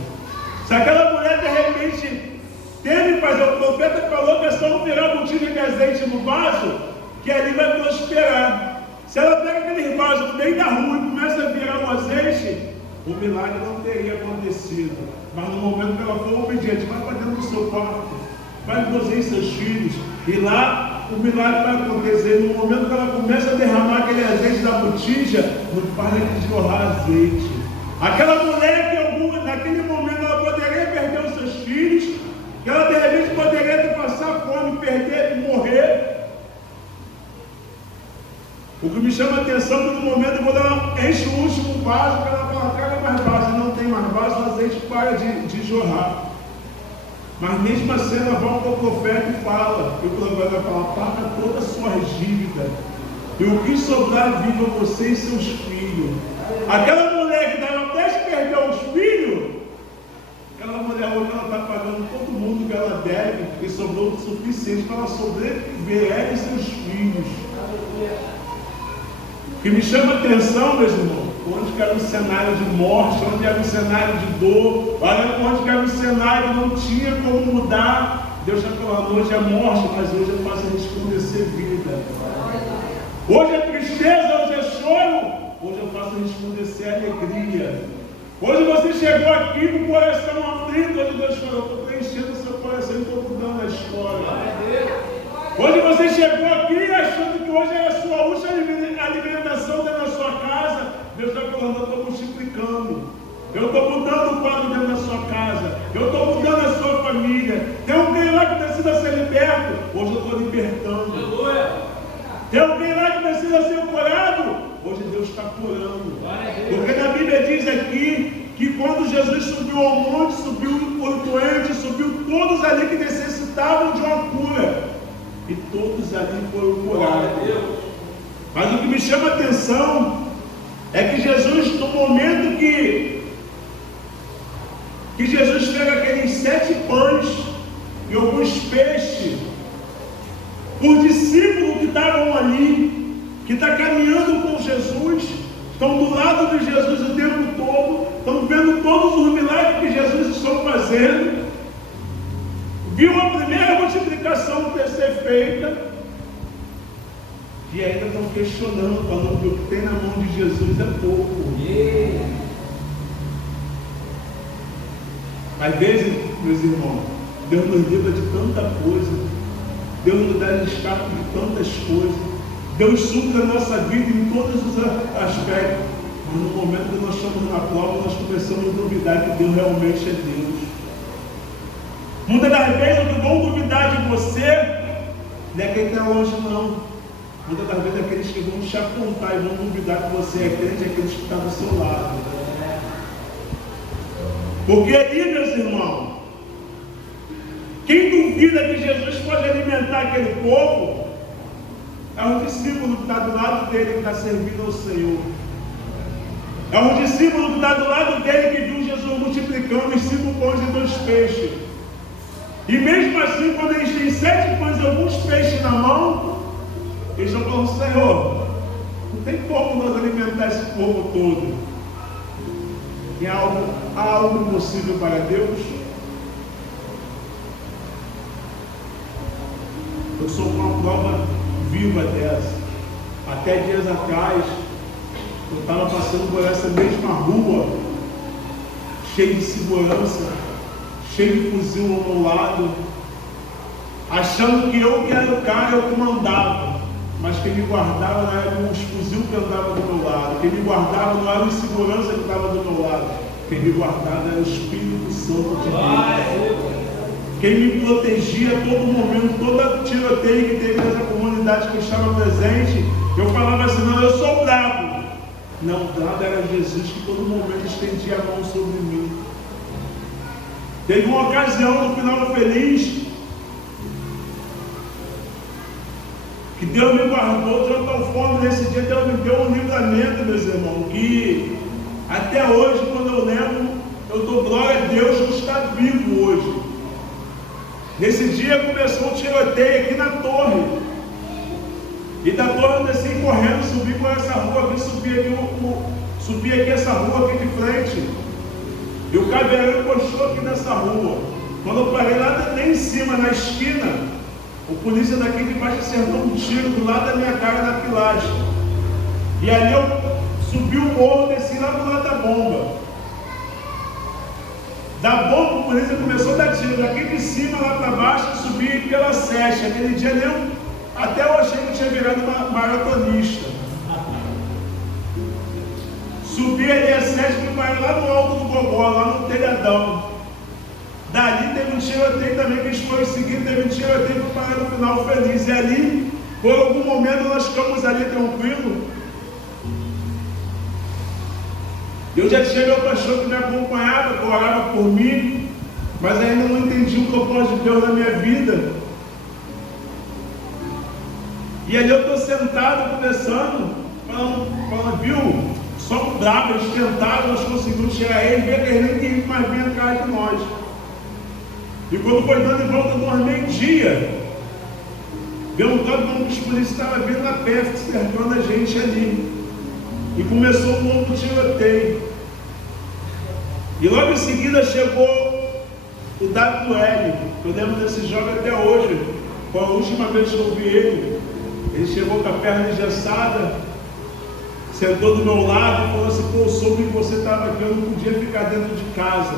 Se aquela mulher de repente teve fazer, o profeta falou que é só virar um botija de azeite no vaso, que ali vai prosperar. Se ela pega aquele vaso no meio da rua e começa a virar um azeite, o milagre não teria acontecido. Mas no momento que ela for obediente, vai para dentro do seu quarto, vai fazer seus filhos, e lá o milagre vai acontecer. No momento que ela começa a derramar aquele azeite da botija, não para de jorrar azeite. Aquela mulher que naquele momento ela poderia perder os seus filhos, que ela de repente poderia passar fome, perder e morrer. O que me chama a atenção é que no momento quando ela enche o último vaso, ela fala, traga mais vaso, não tem mais vaso, o azeite para de jorrar. Mas mesmo assim ela volta ao profeta e fala, e o profeta fala, paga todas as suas dívidas, e o que sobrar viva você e seus filhos. Aquela mulher que estava prestes a perder os filhos, aquela mulher hoje ela está pagando todo mundo que ela deve, e sobrou o suficiente para ela sobreviver, ela e seus filhos. O que me chama a atenção, meus irmãos, onde era um cenário de morte, onde era um cenário de dor, onde era um cenário que não tinha como mudar, Deus está falando, hoje é morte, mas hoje eu faço resplandecer vida. Hoje é tristeza, hoje é choro, hoje eu faço resplandecer alegria. Hoje você chegou aqui com o coração aflito, hoje Deus falou, eu estou preenchendo o seu coração e estou mudando a história. Hoje você chegou aqui achando que hoje é a sua última alimentação dentro da sua casa. Deus está falando, eu estou multiplicando. Eu estou mudando o quadro dentro da sua casa. Eu estou mudando a sua família. Tem alguém lá que precisa ser liberto. Hoje eu estou libertando. Tem alguém lá que precisa ser curado. Hoje Deus está curando. Porque na Bíblia diz aqui que quando Jesus subiu ao monte, subiu os doentes, subiu todos ali que necessitavam de uma cura. E todos ali foram curados. Mas o que me chama a atenção é que Jesus, no momento que Jesus pega aqueles 7 pães e alguns peixes, os discípulos que estavam ali, que estão caminhando com Jesus, estão do lado de Jesus o tempo todo, estão vendo todos os milagres que Jesus está fazendo, viu a primeira multiplicação ter ser feita, e ainda estão questionando, falando que o que tem na mão de Jesus é pouco. Às vezes, meus irmãos, Deus nos livra de tanta coisa, Deus nos dá escape de tantas coisas, Deus supra a nossa vida em todos os aspectos. Mas no momento que nós estamos na prova, nós começamos a duvidar que Deus realmente é Deus. Muitas das vezes o que vão duvidar de você não é quem está longe, não. Muitas das vezes aqueles que vão te apontar e vão duvidar que você é crente, é aqueles que estão do seu lado. Porque ali, meus irmãos, quem duvida que Jesus pode alimentar aquele povo é um discípulo que está do lado dele, que está servindo ao Senhor. É um discípulo que está do lado dele, que viu Jesus multiplicando os 5 pães e 2 peixes. E mesmo assim, quando eles têm 7 pães e alguns peixes na mão, eles estão falando: Senhor, não tem como nós alimentar esse povo todo. E há algo impossível para Deus? Eu sou uma prova viva dessa. Até dias atrás, eu estava passando por essa mesma rua, cheio de segurança, cheio de fuzil ao meu lado, achando que eu que era o cara, eu comandava. Mas quem me guardava não eram os fuzil que andavam do meu lado. Quem me guardava não era o segurança que estava do meu lado. Quem me guardava era o Espírito Santo de Deus. Quem me protegia a todo momento, toda tiroteio que teve nessa comunidade que eu estava presente, eu falava assim: não, eu sou bravo. Não, bravo era Jesus, que todo momento estendia a mão sobre mim. Teve uma ocasião no final feliz, que Deus me guardou de uma tal forma. Nesse dia Deus me deu um livramento, meus irmãos, que até hoje, quando eu lembro, eu dou glória a Deus por estar vivo hoje. Nesse dia começou um tiroteio aqui na torre, e da torre eu desci correndo, subi por essa rua aqui, subi aqui essa rua aqui de frente, e o caveirão encostou aqui nessa rua. Quando eu parei lá em cima, na esquina, o polícia daqui de baixo acertou um tiro do lado da minha cara na pilastra. E ali eu subi o morro, desci lá do lado da bomba. Da bomba, o polícia começou a dar tiro daqui de cima lá para baixo, subi pela Sete. Aquele dia até eu achei que eu tinha virado uma maratonista. Subi ali a Sete, fui parar lá no alto do Gogó, lá no telhadão. Dali teve um tiroteio também, que foi seguindo, teve um tiroteio para parar no final feliz. E ali, por algum momento, nós ficamos ali tranquilos. Eu já tinha meu pastor que me acompanhava, que orava por mim, mas ainda não entendi o propósito de Deus na minha vida. E ali eu estou sentado, conversando, falando, viu? Somos bravos, eles tentaram, nós conseguimos tirar eles, ver que eles nem queriam mais vir atrás de nós. E quando foi dando em volta do meio-dia, veio um tanto como que os polícias estavam vindo lá perto, cercando a gente ali. E começou um novo tiroteio. E logo em seguida chegou o WL. Eu lembro desse jovem até hoje. Foi a última vez que eu vi ele. Ele chegou com a perna engessada, sentou do meu lado e falou assim: pô, eu soube que você estava aqui, eu não podia ficar dentro de casa.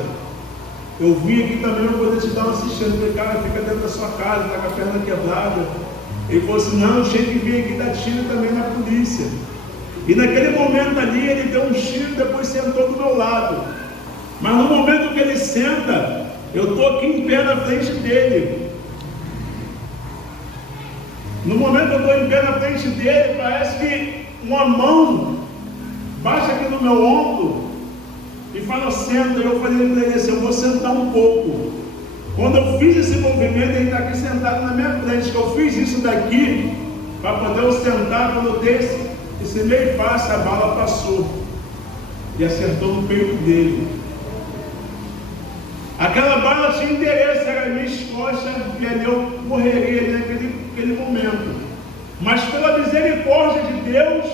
Eu vim aqui também para poder te dar uma assistência. Eu falei: cara, fica dentro da sua casa, está com a perna quebrada. Ele falou assim: não, eu tinha que vir aqui dar tiro também na polícia. E naquele momento ali, ele deu um tiro e depois sentou do meu lado. Mas no momento que ele senta, eu estou aqui em pé na frente dele. No momento que eu estou em pé na frente dele, parece que uma mão baixa aqui no meu ombro e fala: senta. Eu falei para ele assim: eu vou sentar um pouco. Quando eu fiz esse movimento, ele está aqui sentado na minha frente. Que eu fiz isso daqui para poder eu sentar. Quando eu dei esse meio passo, a bala passou e acertou no peito dele. Aquela bala tinha interesse, era minhas costas, e ali eu morreria ali naquele momento. Mas pela misericórdia de Deus,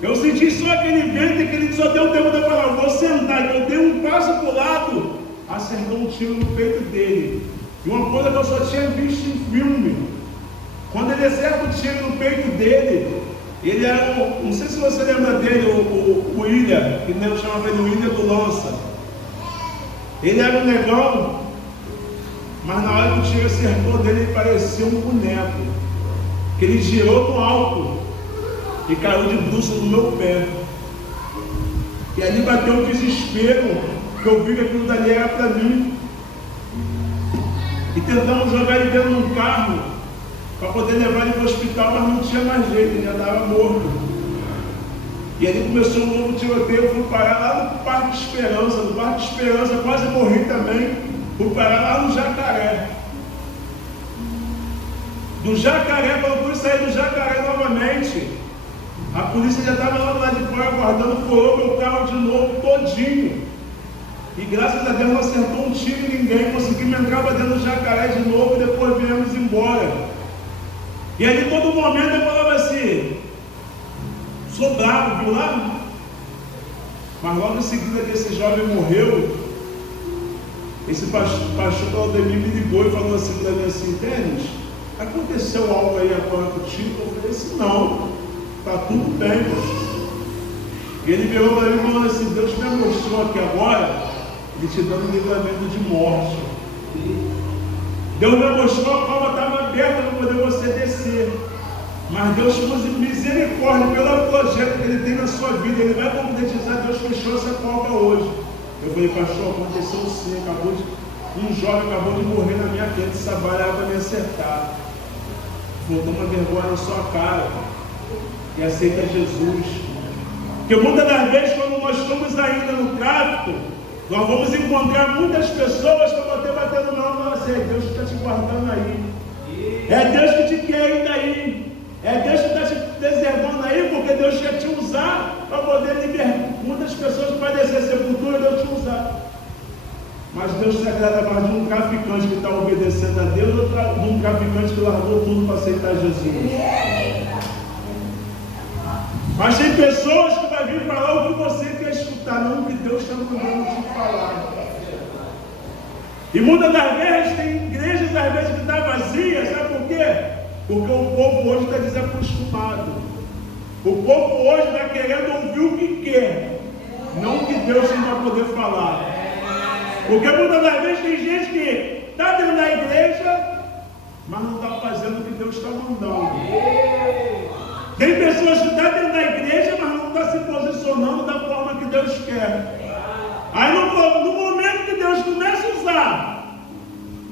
eu senti só aquele vento e que ele só deu tempo de eu falar: vou sentar. E eu dei um passo para o lado, acertou um tiro no peito dele. E uma coisa que eu só tinha visto em filme: quando ele acerta o tiro no peito dele, ele era não sei se você lembra dele, o William, que eu chamava ele William do Lança. Ele era um negão, mas na hora que o tiro acertou dele, ele parecia um boneco, que ele girou no alto. e caiu de bruços no meu pé. E ali bateu um desespero, que eu vi que aquilo dali era para mim. E tentamos jogar ele dentro de um carro, para poder levar ele para o hospital, mas não tinha mais jeito, ele já estava morto. E ali começou um novo tiroteio, fui parar lá no Parque Esperança. No Parque Esperança quase morri também, fui parar lá no Jacaré. Do Jacaré, quando eu fui sair do Jacaré novamente, a polícia já estava lá do lado de fora aguardando, furou meu carro de novo, todinho. E graças a Deus não acertou um tiro em ninguém, conseguimos entrar dentro do Jacaré de novo e depois viemos embora. E ali todo momento eu falava assim, sou bravo, viu lá? Mas logo em seguida que esse jovem morreu, esse pastor Aldemir me ligou e falou assim para mim assim, Tênis, aconteceu algo aí agora contigo? Eu falei assim, não, está tudo bem, pastor. E ele virou para mim e falou assim, Deus me mostrou aqui agora, ele te dando um livramento de morte. Deus me mostrou a cova estava aberta para poder você descer. Mas Deus, por misericórdia, pelo projeto que Ele tem na sua vida, Ele vai concretizar. Deus fechou essa cova hoje. Eu falei, pastor, aconteceu sim, um jovem acabou de morrer na minha frente, essa bala para me acertar. Botou uma vergonha na sua cara e aceita Jesus. Porque muitas das vezes, quando nós estamos ainda no tráfico, nós vamos encontrar muitas pessoas para poder bater no nome, mas é Deus que está te guardando aí. É Deus que te quer ainda aí. É Deus que está te preservando aí, porque Deus quer te usar para poder libertar. Muitas pessoas padecer sepultura, Deus te usar. Mas Deus se agrada mais de um traficante que está obedecendo a Deus ou de um traficante que largou tudo para aceitar Jesus. Mas tem pessoas que vão vir falar o que você quer escutar, não o que Deus está mandando te falar. E muitas das vezes tem igrejas às vezes que estão vazias, sabe por quê? Porque o povo hoje está desacostumado. O povo hoje está querendo ouvir o que quer, não o que Deus tem para poder falar. Porque muitas das vezes tem gente que está dentro da igreja, mas não está fazendo o que Deus está mandando. Tem pessoas que estão dentro da igreja, mas não estão se posicionando da forma que Deus quer. Aí no momento que Deus começa a usar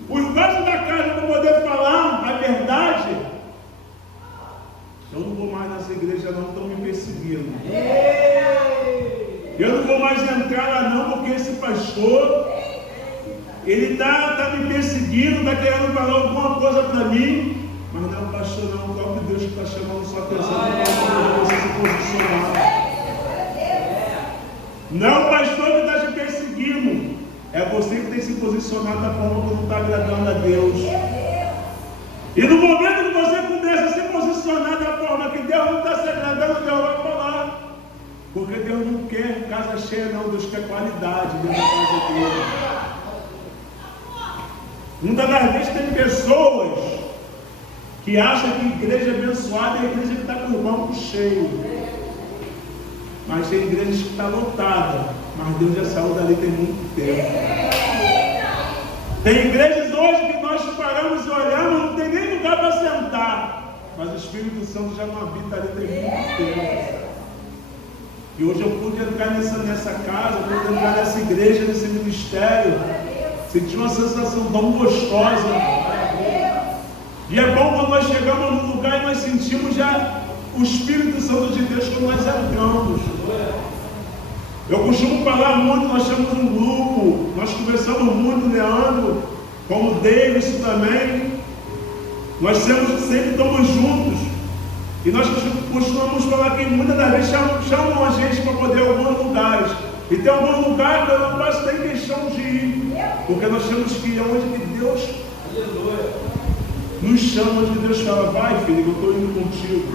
os vasos da casa para poder falar a verdade, eu não vou mais nessa igreja não, estão me perseguindo. Eu não vou mais entrar lá não, porque esse pastor, ele está me perseguindo, está querendo falar alguma coisa para mim. Mas não, pastor, não, o próprio Deus que está chamando sua atenção para você se posicionar. Não o pastor que está te perseguindo, é você que tem se posicionado da forma que não está agradando a Deus. E no momento que você começa a se posicionar da forma que Deus não está se agradando, Deus vai falar. Porque Deus não quer casa cheia, não, Deus quer qualidade dentro da casa dele. Muitas das vezes tem pessoas que acham que igreja abençoada é a igreja que está com o banco cheio. Mas tem igrejas que está lotada, mas Deus já saiu dali tem muito tempo. Tem igrejas hoje que nós paramos e olhamos, não tem nem lugar para sentar, mas o Espírito Santo já não habita ali tem muito tempo. E hoje eu pude entrar nessa casa, pude entrar nessa igreja, nesse ministério, senti uma sensação tão gostosa. E é bom quando nós chegamos num lugar e nós sentimos já o Espírito Santo de Deus quando nós entramos. Eu costumo falar muito, nós temos um grupo, nós conversamos muito, Leandro, como o Davis também. Nós sempre estamos juntos. E nós costumamos falar que muitas das vezes chamam a gente para poder ir a alguns lugares. E tem algum lugar que eu não posso ter questão de ir. Porque nós temos que ir onde que Deus nos chama, onde Deus fala, vai filho, eu estou indo contigo.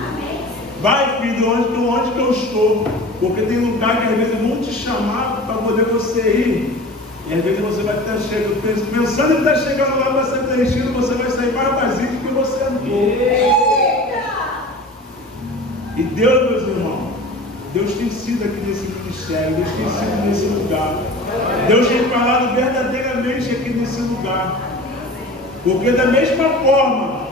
Vai filho, onde que eu estou. Porque tem lugar que às vezes vão te chamar para poder você ir. E às vezes você vai estar chegando, pensando em estar chegando lá para ser preenchido, você vai sair mais vazio do que você entrou. E Deus, meus irmãos, Deus tem sido aqui nesse ministério, Deus tem sido nesse lugar. Deus tem falado verdadeiramente aqui nesse lugar. Porque da mesma forma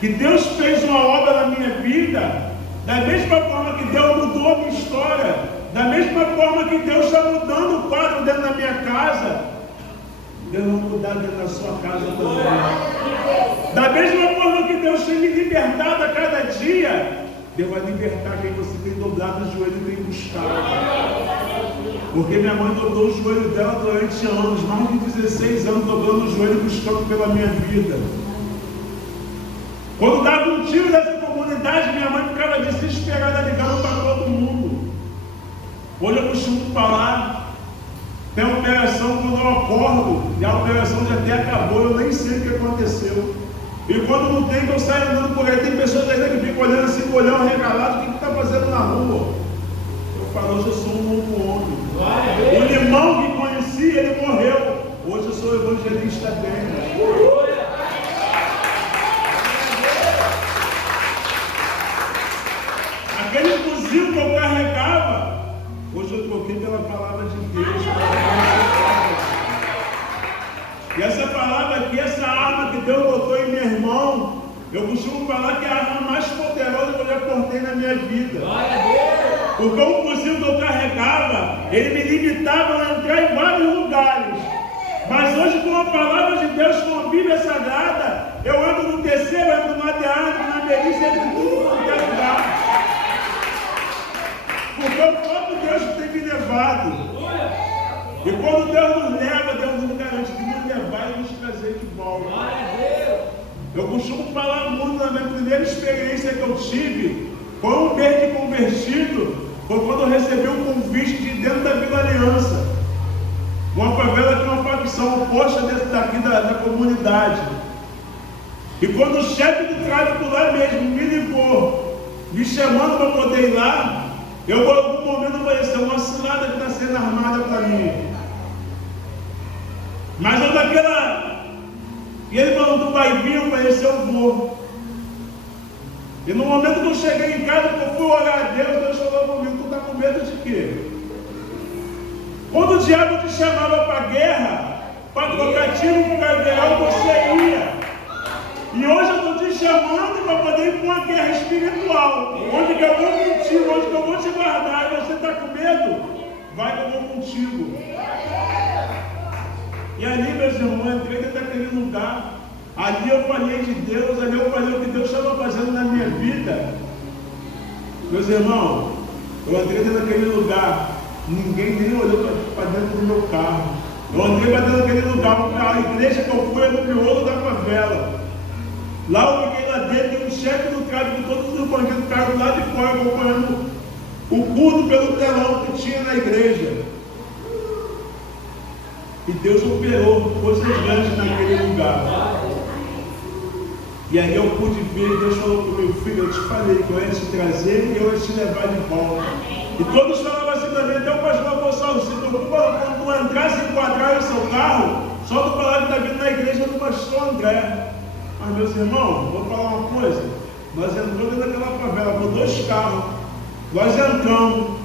que Deus fez uma obra na minha vida, Da mesma forma que Deus mudou a minha história, da mesma forma que Deus está mudando o quadro dentro da minha casa, Deus vai mudar dentro da sua casa também. Da mesma forma que Deus tem me libertado a cada dia, Deus vai libertar quem você tem dobrado o joelho e tem buscado. Porque minha mãe dobrou o joelho dela durante anos, mais de 16 anos, dobrando o joelho buscando pela minha vida. Quando dava um tiro dessa comunidade, minha mãe ficava desesperada, ligando para todo mundo. Hoje eu costumo falar, tem uma operação quando eu acordo, e a operação já até acabou, eu nem sei o que aconteceu. E quando não tem, eu saio andando por aí, tem pessoas ainda que ficam olhando assim, com o olhão regalado, o que está fazendo na rua? Eu falo, hoje eu sou um novo homem. O irmão que conheci, ele morreu. Hoje eu sou evangelista dele. Aquele fuzil que eu carregava, hoje eu troquei pela palavra de Deus. E essa palavra aqui, essa arma que Deus botou em meu irmão, eu costumo falar que é a arma mais poderosa que eu já portei na minha vida. Porque o fuzil que eu carregava, ele me limitava a entrar em vários lugares. Mas hoje, com a palavra de Deus, com a Bíblia Sagrada, eu ando no terceiro, eu ando no ADA, ando na Melissa, ando em tudo quanto é lugar. Porque o próprio Deus tem me levado. E quando Deus nos leva, Deus nos garante de nos levar e nos trazer de volta. Eu costumo falar muito na minha primeira experiência que eu tive, foi um verde convertido, foi quando eu recebi um convite de dentro da Vila Aliança. Uma favela que é uma facção oposta dentro daqui da comunidade. E quando o chefe do tráfico lá mesmo me ligou, me chamando para poder ir lá, eu por algum momento apareceu uma cilada que está sendo armada para mim. Mas eu daquela... E ele falou, tu vai vir? Eu falei, eu vou. E no momento que eu cheguei em casa, que eu fui orar a Deus, Deus falou comigo, tu está com medo de quê? Quando o diabo te chamava para a guerra, para trocar tiro com o cardeal, você ia. E hoje eu estou te chamando para poder ir para uma guerra espiritual, onde que eu vou contigo, onde que eu vou te guardar. E você está com medo? Vai que eu vou contigo. E ali, meus irmãos, eu entrei dentro daquele lugar. Ali eu falei de Deus, ali eu falei o que Deus estava fazendo na minha vida. Meus irmãos, eu entrei dentro daquele lugar. Ninguém nem olhou para dentro do meu carro. Eu entrei para dentro daquele lugar, porque a igreja que eu fui é no miolo da favela. Lá eu fiquei lá dentro, e o chefe do tráfico, todos os bandidos ficaram lá de fora, acompanhando o culto pelo telão que tinha na igreja. E Deus operou coisas grandes naquele lugar. E aí eu pude ver, Deus falou para o meu filho, eu te falei que eu ia te trazer e eu ia te levar de volta. E todos falavam assim também, até o pastor Gonçalo, se tu, quando tu entrasse e enquadrar o seu carro, só tu falar que está vindo na igreja do pastor André. Mas meus irmãos, vou falar uma coisa, nós entramos dentro daquela favela com 2 carros, nós entramos,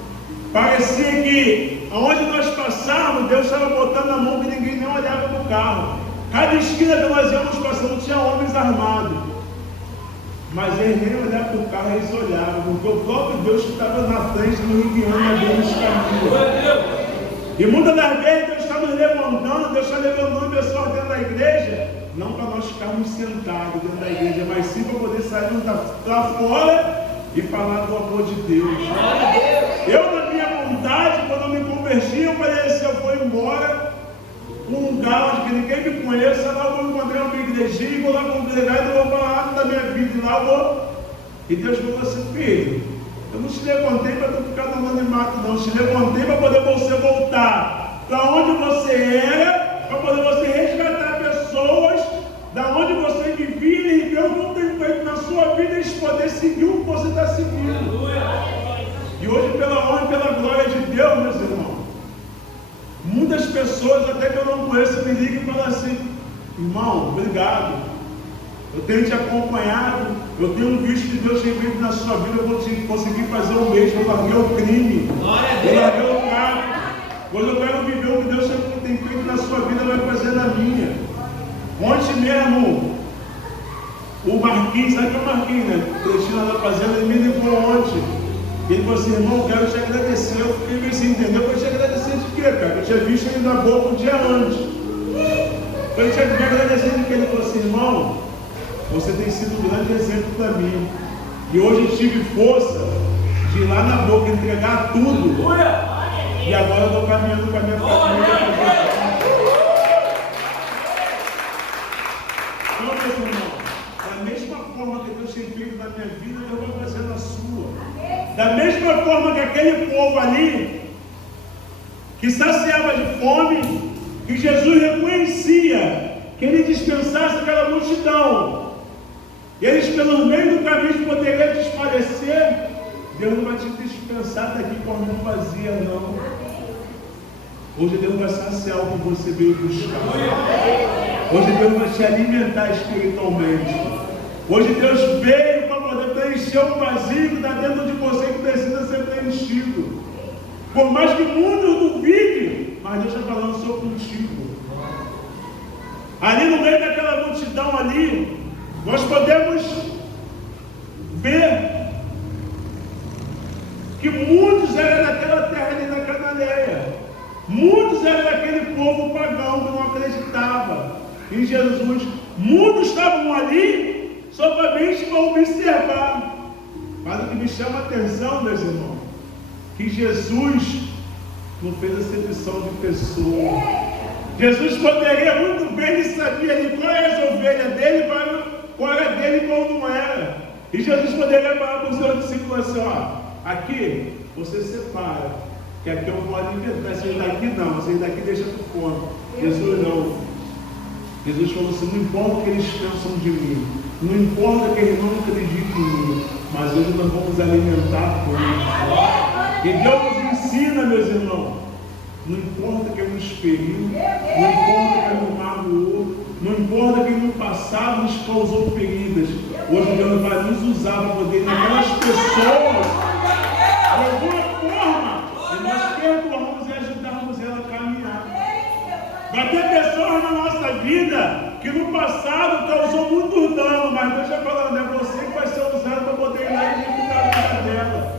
parecia que aonde nós passávamos, Deus estava botando a mão que ninguém nem olhava para o carro. Cada esquina que nós íamos passando tinha homens armados. Mas eles nem olhavam para o carro, eles olhavam, porque o próprio Deus que estava na frente nos guiando a Deus nos caminhos. E muitas das vezes Deus está nos levantando, Deus está levantando pessoas dentro da igreja, não para nós ficarmos sentados dentro da igreja, mas sim para poder sair lá fora e falar do amor de Deus. Eu, na minha vontade, quando eu me converti, eu falei assim, eu vou embora com um lugar onde que ninguém me conheça, lá eu vou encontrar uma igrejinha, vou lá congregar e vou falar da minha vida, e lá eu vou. E Deus falou assim, filho, eu não te levantei para tu ficar no anonimato, não, eu te levantei para poder você voltar para onde você era, para poder você resgatar pessoas da onde você vivia e ver o que eu tenho feito na sua vida e eles poderem seguir o que você está seguindo. E hoje, pela honra e pela glória de Deus, meus irmãos, muitas pessoas, até que eu não conheço, me ligam e falam assim, irmão, obrigado, eu tenho te acompanhado, eu tenho visto que Deus tem feito na sua vida, eu vou conseguir fazer o mesmo, eu larguei o crime, eu larguei o carro. Hoje eu quero viver o que Deus tem feito na sua vida, vai fazer na minha. Ontem mesmo, O Marquinhos, sabe que é o Marquinhos, né? O Cristina lá fazendo, ele me ligou ontem. Ele falou assim, irmão, eu quero te agradecer. Eu fiquei meio sem entender, eu vou te agradecer de quê, cara? Eu tinha visto ele na boca um dia antes. Eu tinha que agradecer de quê? Ele falou assim, irmão, você tem sido um grande exemplo para mim. E hoje eu tive força de ir lá na boca entregar tudo. E agora eu estou caminhando com a minha família. Então, meu irmão, da mesma forma que Deus tem feito na minha vida, eu vou fazer na sua. Da mesma forma que aquele povo ali, que saciava de fome, que Jesus reconhecia que ele dispensasse aquela multidão, e eles pelo meio do caminho poderiam desfalecer. Deus não vai te dispensar daqui com a mão vazia, não. Hoje Deus vai saciar o que você veio buscar. Hoje Deus vai te alimentar espiritualmente. Hoje Deus veio para poder preencher o vazio que está dentro de você, que precisa ser preenchido. Por mais que o mundo duvide, mas Deus está falando só contigo. Ali no meio daquela multidão ali, nós podemos ver que muitos eram daquela terra ali da Cananeia. Muitos eram daquele povo pagão que não acreditava em Jesus. Muitos estavam ali somente para observar. Mas o que me chama a atenção, meus irmãos, que Jesus não fez acepção de pessoa. Jesus poderia muito bem, ele sabia ali qual era as ovelhas dele, qual era dele e qual não era. E Jesus poderia falar para os seus discípulos assim, ó, aqui você separa, que aqui eu vou alimentar, esse daqui não, esse daqui deixa por fome. Jesus não. Jesus falou assim, não importa o que eles pensam de mim, não importa que eles não acreditem em mim, mas hoje nós vamos alimentar por mim. E Deus nos ensina, meus irmãos, não importa quem nos feriu, não importa quem nos magoou, não importa quem no passado nos causou feridas, hoje Deus vai nos usar para poder naquelas pessoas, de alguma forma, e nós perdoamos e ajudarmos ela a caminhar. Vai ter pessoas na nossa vida que no passado causou muito dano, mas Deus está falando, é você que vai ser usado para poder ir lá e executar a vida dela.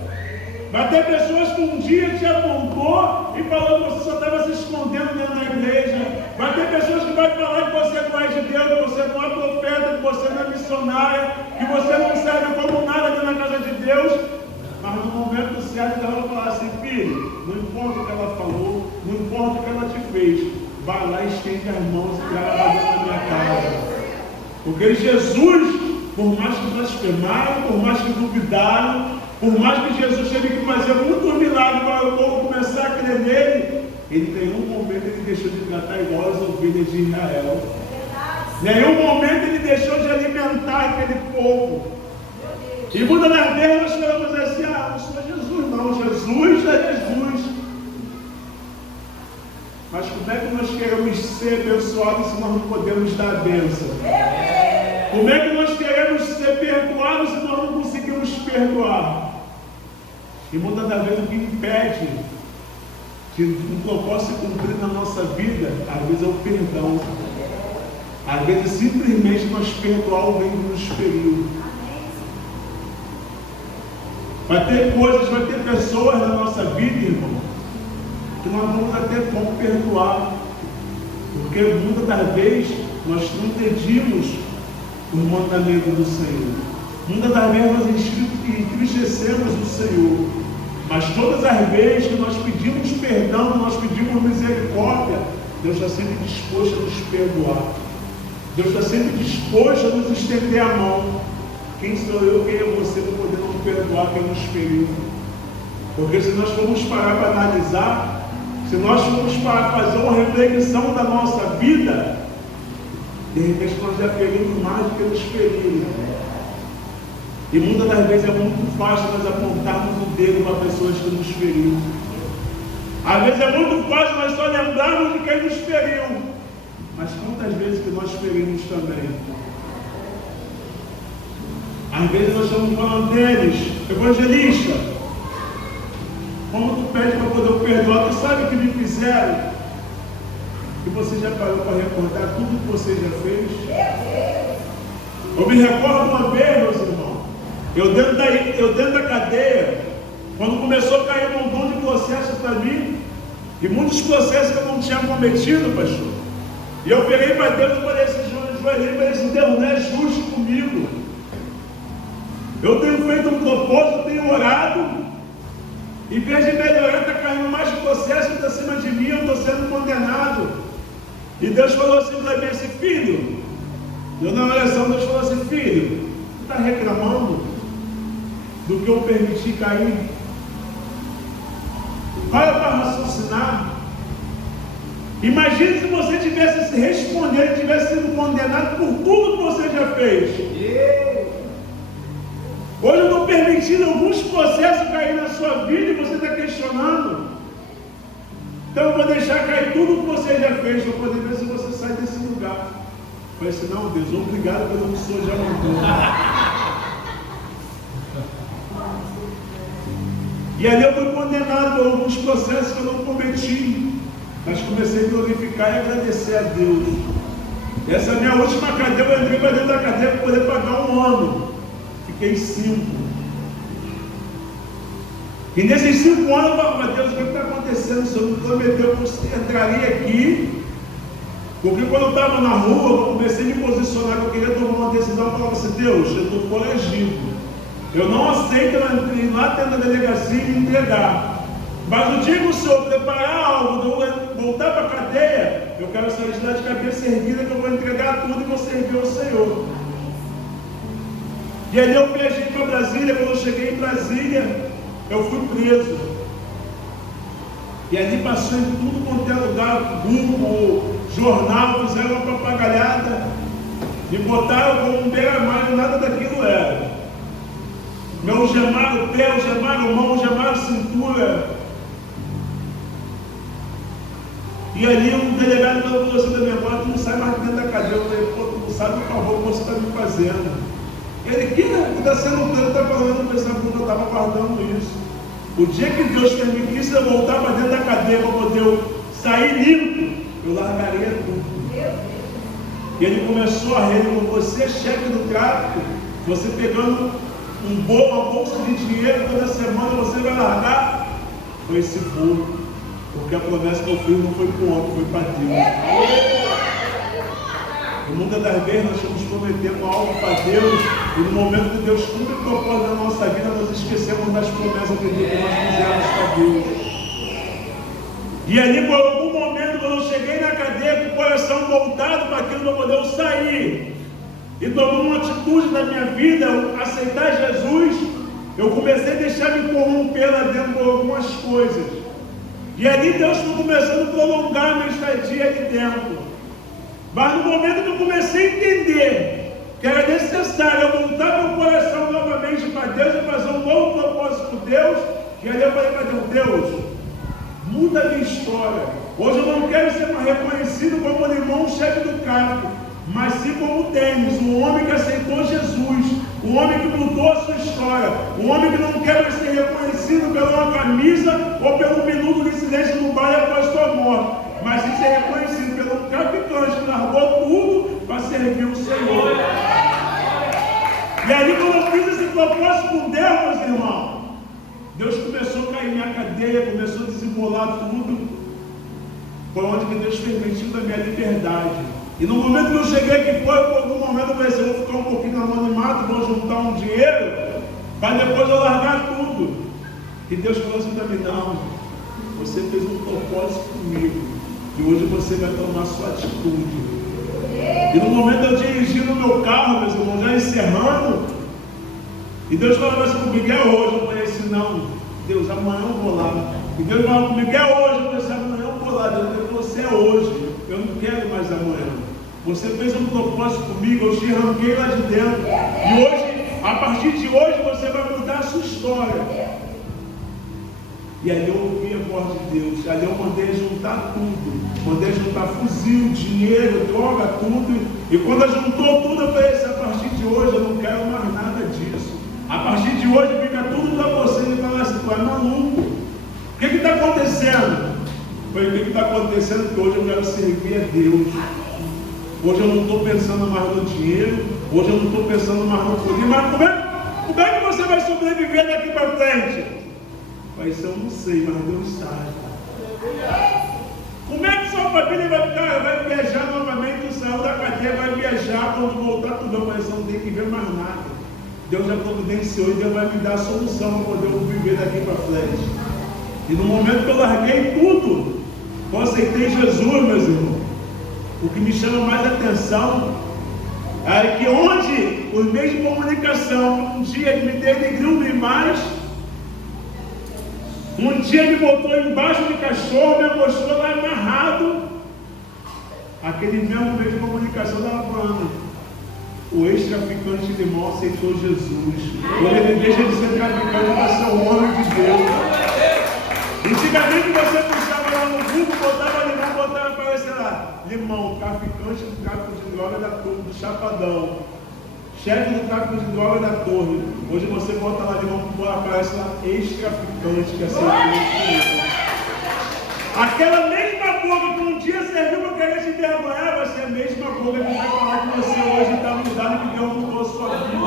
Vai ter pessoas que um dia te apontou e falou que você só estava se escondendo dentro da igreja. Vai ter pessoas que vão falar que você não é de Deus, que você não é profeta, que você não é missionária, que você não serve como nada aqui na casa de Deus. Mas no momento certo ela vai falar assim, filho, não importa o que ela falou, não importa o que ela te fez, vai lá e estende as mãos e traga ela dentro da minha casa. Porque Jesus, por mais que blasfemaram, por mais que duvidaram, por mais que Jesus teve que fazer muitos milagres para o povo começar a crer nele, ele em nenhum momento ele deixou de tratar igual as ovelhas de Israel. Em nenhum momento ele deixou de alimentar aquele povo. E muitas das vezes nós falamos assim, não sou Jesus não, Jesus é Jesus. Mas como é que nós queremos ser abençoados se nós não podemos dar a bênção? Como é que nós queremos ser perdoados se nós não conseguimos perdoar? E muitas das vezes o que impede que um propósito se cumprir na nossa vida, às vezes é o perdão. Às vezes simplesmente nós perdoar alguém que nos feriu. Vai ter coisas, vai ter pessoas na nossa vida, irmão, que nós vamos até como perdoar. Porque muitas das vezes nós não pedimos os mandamentos do Senhor. Muitas das vezes nós entristecemos o Senhor. Mas todas as vezes que nós pedimos perdão, nós pedimos misericórdia, Deus está sempre disposto a nos perdoar. Deus está sempre disposto a nos estender a mão. Quem sou eu, quem é você para poder não perdoar quem nos feriu? Porque se nós formos parar para analisar, se nós formos parar para fazer uma reflexão da nossa vida, de repente nós já ferimos mais do que nos feriram. E muitas das vezes é muito fácil nós apontarmos o dedo para pessoas que nos feriram. Às vezes é muito fácil nós só lembrarmos de quem nos feriu. Mas quantas vezes que nós ferimos também? Às vezes nós estamos falando deles, evangelista, como tu pede para poder eu perdoar, tu sabe o que me fizeram? E você já parou para recordar tudo que você já fez? Eu me recordo uma vez, meus irmãos, eu dentro da cadeia, quando começou a cair um montão de processos para mim, e muitos processos que eu não tinha cometido, pastor. E eu peguei para Deus e falei assim, Deus, não é justo comigo. Eu tenho feito um propósito, tenho orado, em vez de melhorar, está caindo mais processos acima de mim, eu estou sendo condenado. E Deus falou assim para mim, assim, filho, eu na oração, Deus falou assim, filho, você está reclamando do que eu permiti cair? Para para raciocinar. Imagine se você tivesse se respondendo, tivesse sido condenado por tudo que você já fez. Hoje eu estou permitindo alguns processos cair na sua vida e você está questionando. Então eu vou deixar cair tudo que você já fez para poder ver se você sai desse lugar. Eu falei assim, não, Deus, obrigado pelo que o Senhor já mandou. E ali eu fui condenado a alguns processos que eu não cometi, mas comecei a glorificar e agradecer a Deus. Essa minha última cadeia, eu entrei para dentro da cadeia para poder pagar um ano. Fiquei 5. E nesses 5 anos eu falei, Deus, o que está acontecendo? O Senhor me prometeu que eu entraria aqui. Porque quando eu estava na rua, eu comecei a me posicionar, que eu queria tomar uma decisão, eu falava assim, Deus, eu estou foragido. Eu não aceito ir lá dentro da delegacia e me entregar. Mas no dia que o Senhor preparar algo, eu voltar para a cadeia, eu quero sair de lá de cabeça erguida, que eu vou entregar tudo e vou servir ao Senhor. E aí eu viajei para Brasília. Quando eu cheguei em Brasília, eu fui preso. E ali passou em tudo quanto é lugar, Google, jornal, fizeram uma papagaiada, me botaram como um beira-mar, nada daquilo era. Me algemaram o pé, algemaram a mão, algemaram a cintura. E ali um delegado falou assim da minha mãe, tu não sai mais dentro da cadeia. Eu falei, pô, tu não sabe o favor que você está me fazendo. Ele, que está sendo tanto, está falando, eu não pensava que eu estava guardando isso. O dia que Deus permitisse eu voltar para dentro da cadeia para poder eu sair limpo, eu largaria tudo. E ele começou a rir, você é chefe do tráfico, você pegando uma bolsa de dinheiro toda semana, você vai largar? Foi esse fogo, porque a promessa que eu fiz não foi para o homem, foi para Deus. E muitas das vezes nós estamos prometendo algo para Deus, e no momento que Deus cumpre o propósito da nossa vida, nós esquecemos das promessas que nós fizemos para Deus. E ali, por algum momento, quando eu cheguei na cadeia com o coração voltado para aquilo, para poder eu sair e tomar uma atitude na minha vida, aceitar Jesus, eu comecei a deixar me corromper lá dentro por algumas coisas. E ali Deus foi começando a prolongar a minha estadia ali dentro. Mas no momento que eu comecei a entender que era necessário eu voltar meu coração novamente para Deus e fazer um novo propósito com Deus, e ali eu falei para Deus, muda a minha história. Hoje eu não quero ser mais reconhecido como um irmão chefe do tráfico, mas sim como Denis, um homem que aceitou Jesus, um homem que mudou a sua história, um homem que não quer mais ser reconhecido pela camisa ou pelo minuto de silêncio no bar após sua morte, mas sim ser reconhecido pelo traficante que largou tudo para servir o Senhor. E ali, quando eu fiz esse propósito com Deus, meus irmãos, Deus começou a cair minha cadeia, começou a desembolar tudo. Foi onde que Deus permitiu da minha liberdade. E no momento que eu cheguei aqui fora, por algum momento eu pensei, vou ficar um pouquinho no anonimato, vou juntar um dinheiro, para depois eu largar tudo. E Deus falou assim para mim, não, você fez um propósito comigo, e hoje você vai tomar sua atitude. E no momento eu dirigi no meu carro, meus irmãos, já encerrando, e Deus falava assim comigo, é hoje. Eu falei assim, não, Deus, amanhã eu vou lá. E Deus falava comigo, é hoje. Eu falei assim, amanhã eu vou lá. Deus falou, você é hoje, eu não quero mais amanhã. Você fez um propósito comigo, eu te arranquei lá de dentro. E hoje, a partir de hoje, você vai mudar a sua história. E aí eu ouvi a voz de Deus. Ali eu mandei juntar tudo. Mandei juntar fuzil, dinheiro, droga, tudo. E quando eu juntou tudo, eu falei assim, a partir de hoje eu não quero mais nada disso. A partir de hoje fica tudo para você. E fala assim, tu é maluco. O que está acontecendo? Foi o que está acontecendo, que hoje eu quero servir a Deus. Hoje eu não estou pensando mais no dinheiro, hoje eu não estou pensando mais no poder, mas como é que você vai sobreviver daqui para frente? Vai ser, eu não sei, mas Deus sabe. Como é que sua família vai viajar novamente, saiu da cadeia, vai viajar, quando voltar tudo, mas você não tem que ver mais nada. Deus já providenciou e Deus vai me dar a solução para poder eu viver daqui para frente. E no momento que eu larguei tudo, eu aceitei Jesus, meus irmãos. O que me chama mais atenção é que onde os meios de comunicação um dia me denegriu demais, um dia me botou embaixo de cachorro, me mostrou lá amarrado, aquele mesmo meio de comunicação estava falando: o ex-traficante de limão aceitou Jesus. Quando ele deixa de ser traficante para ser um homem de Deus. Antigamente você puxava lá no Google, botava limão, botava aparecer lá: limão, traficante do tráfico de droga da Torre, do Chapadão, chefe do tráfico de droga da Torre. Hoje você bota lá limão, aparece lá ex-traficante que aceitou Jesus. Aquela mesma boca que um dia serviu para querer te envergonhar, vai ser a mesma boca que vai falar que você hoje está mudado e que Deus mudou a sua vida.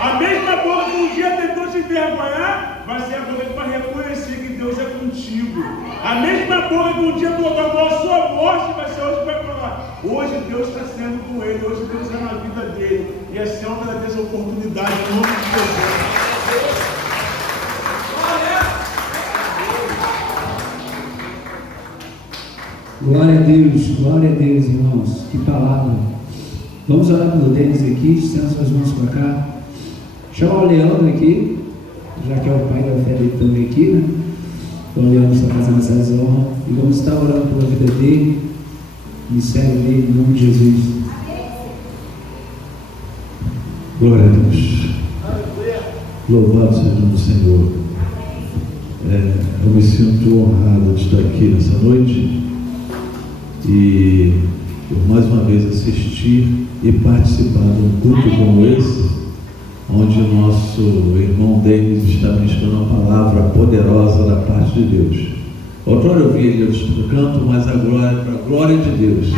A mesma boca que um dia tentou te envergonhar, vai ser a boca que vai reconhecer que Deus é contigo. A mesma boca que um dia proclamou a sua morte, vai ser hoje que vai falar: hoje Deus está sendo com ele, hoje Deus é na vida dele. E essa é uma das oportunidades, em nome de Jesus. Glória a Deus, irmãos, que palavra. Vamos orar pelo Denis aqui, estendo suas mãos para cá. Chama o Leandro aqui, já que é o pai da fé dele também aqui, né? Então o Leandro está fazendo essa honra e vamos estar orando pela vida dele, ministério dele, em nome de Jesus. Glória a Deus. Louvado seja o Senhor. Eu me sinto honrado de estar aqui nessa noite e por mais uma vez assistir e participar de um culto como esse, onde o nosso irmão Denis está ministrando uma palavra poderosa da parte de Deus. Outrora eu vi ele no canto, mas agora é para a glória de Deus.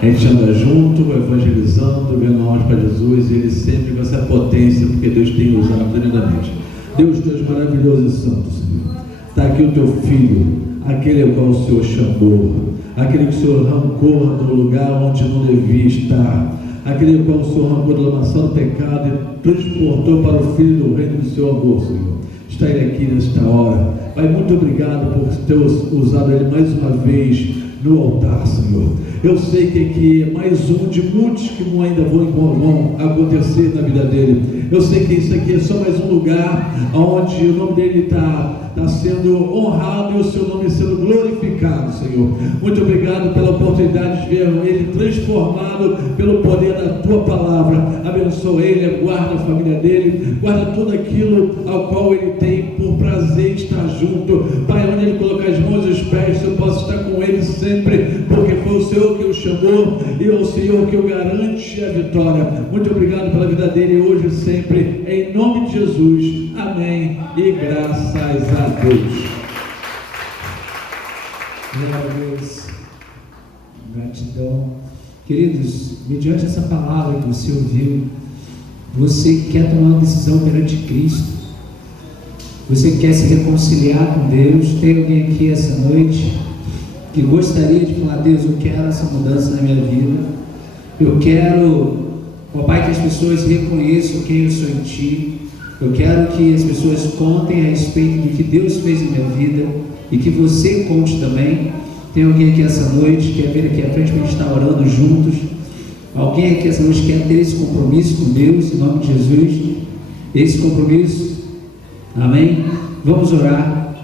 A gente anda junto, evangelizando, vendo a honra para Jesus, e ele sempre com essa potência, porque Deus tem usado tremendamente. Deus é maravilhoso e santo, Senhor. Está aqui o teu filho, aquele ao qual o Senhor chamou, aquele que o Senhor arrancou do lugar onde não devia estar, aquele ao qual o Senhor arrancou da lamação do pecado e transportou para o Filho do reino do seu amor, Senhor. Está ele aqui nesta hora. Pai, muito obrigado por ter usado ele mais uma vez no altar, Senhor. Eu sei que aqui é mais um de muitos que ainda vão acontecer na vida dele. Eu sei que isso aqui é só mais um lugar onde o nome dele está sendo honrado e o seu nome sendo glorificado, Senhor. Muito obrigado pela oportunidade de ver ele transformado pelo poder da tua palavra. Abençoa ele, guarda a família dele, guarda tudo aquilo ao qual ele tem por prazer estar junto. Pai, onde ele colocar as mãos e os pés, eu posso estar com ele sempre, porque foi o Senhor que o chamou e é o Senhor que o garante a vitória. Muito obrigado pela vida dele hoje e sempre, em nome de Jesus. Amém e graças a Deus. Glória a Deus. Gratidão. Queridos, mediante essa palavra que você ouviu, você quer tomar uma decisão perante Cristo, você quer se reconciliar com Deus. Tem alguém aqui essa noite que gostaria de falar: Deus, eu quero essa mudança na minha vida, eu quero, ó Pai, que as pessoas reconheçam quem eu sou em Ti, eu quero que as pessoas contem a respeito do que Deus fez na minha vida e que você conte também. Tem alguém aqui essa noite que quer vir aqui à frente para a gente estar orando juntos? Alguém aqui essa noite quer ter esse compromisso com Deus, em nome de Jesus? Esse compromisso? Amém? Vamos orar.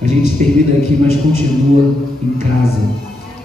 A gente termina aqui, mas continua em casa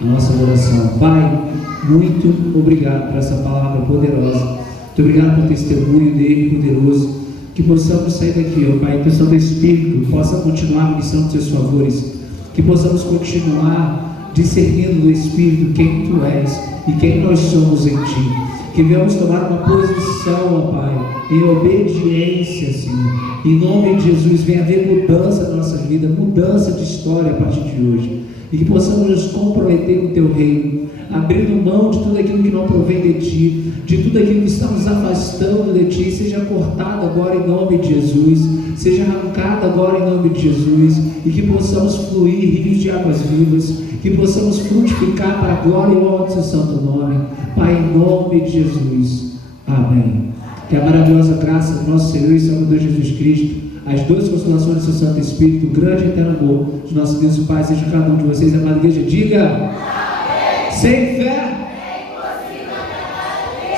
a nossa oração. Pai, muito obrigado por essa palavra poderosa. Muito obrigado por testemunho dele poderoso. Que possamos sair daqui, ó Pai, que o Santo Espírito possa continuar ministrando seus favores. Que possamos continuar discernindo do Espírito quem Tu és e quem nós somos em Ti. Que venhamos tomar uma posição, ó Pai, em obediência, Senhor. Em nome de Jesus, venha haver mudança na nossa vida, mudança de história a partir de hoje. e que possamos nos comprometer com o Teu reino, abrindo mão de tudo aquilo que não provém de Ti, de tudo aquilo que está nos afastando de Ti, seja cortado agora em nome de Jesus, seja arrancado agora em nome de Jesus, e que possamos fluir rios de águas vivas, que possamos frutificar para a glória e honra do Seu santo nome, Pai, em nome de Jesus, amém. Que a maravilhosa graça do nosso Senhor e Salvador Jesus Cristo, as doces consolações do Seu Santo Espírito, o grande e eterno amor de nosso Deus e Pai, seja com cada um de vocês, amada igreja, diga: amém. Sem fé,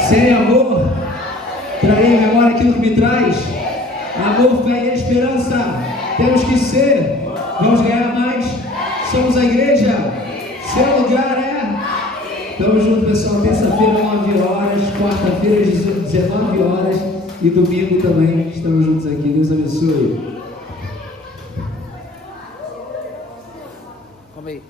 sem amor, trarei à memória aquilo que me traz amor, fé e esperança. Temos que ser, vamos ganhar mais, somos a igreja, seu lugar é. Tamo junto, pessoal, terça-feira 9 horas, quarta-feira 19 horas e domingo também estamos juntos aqui. Deus abençoe. Calma aí.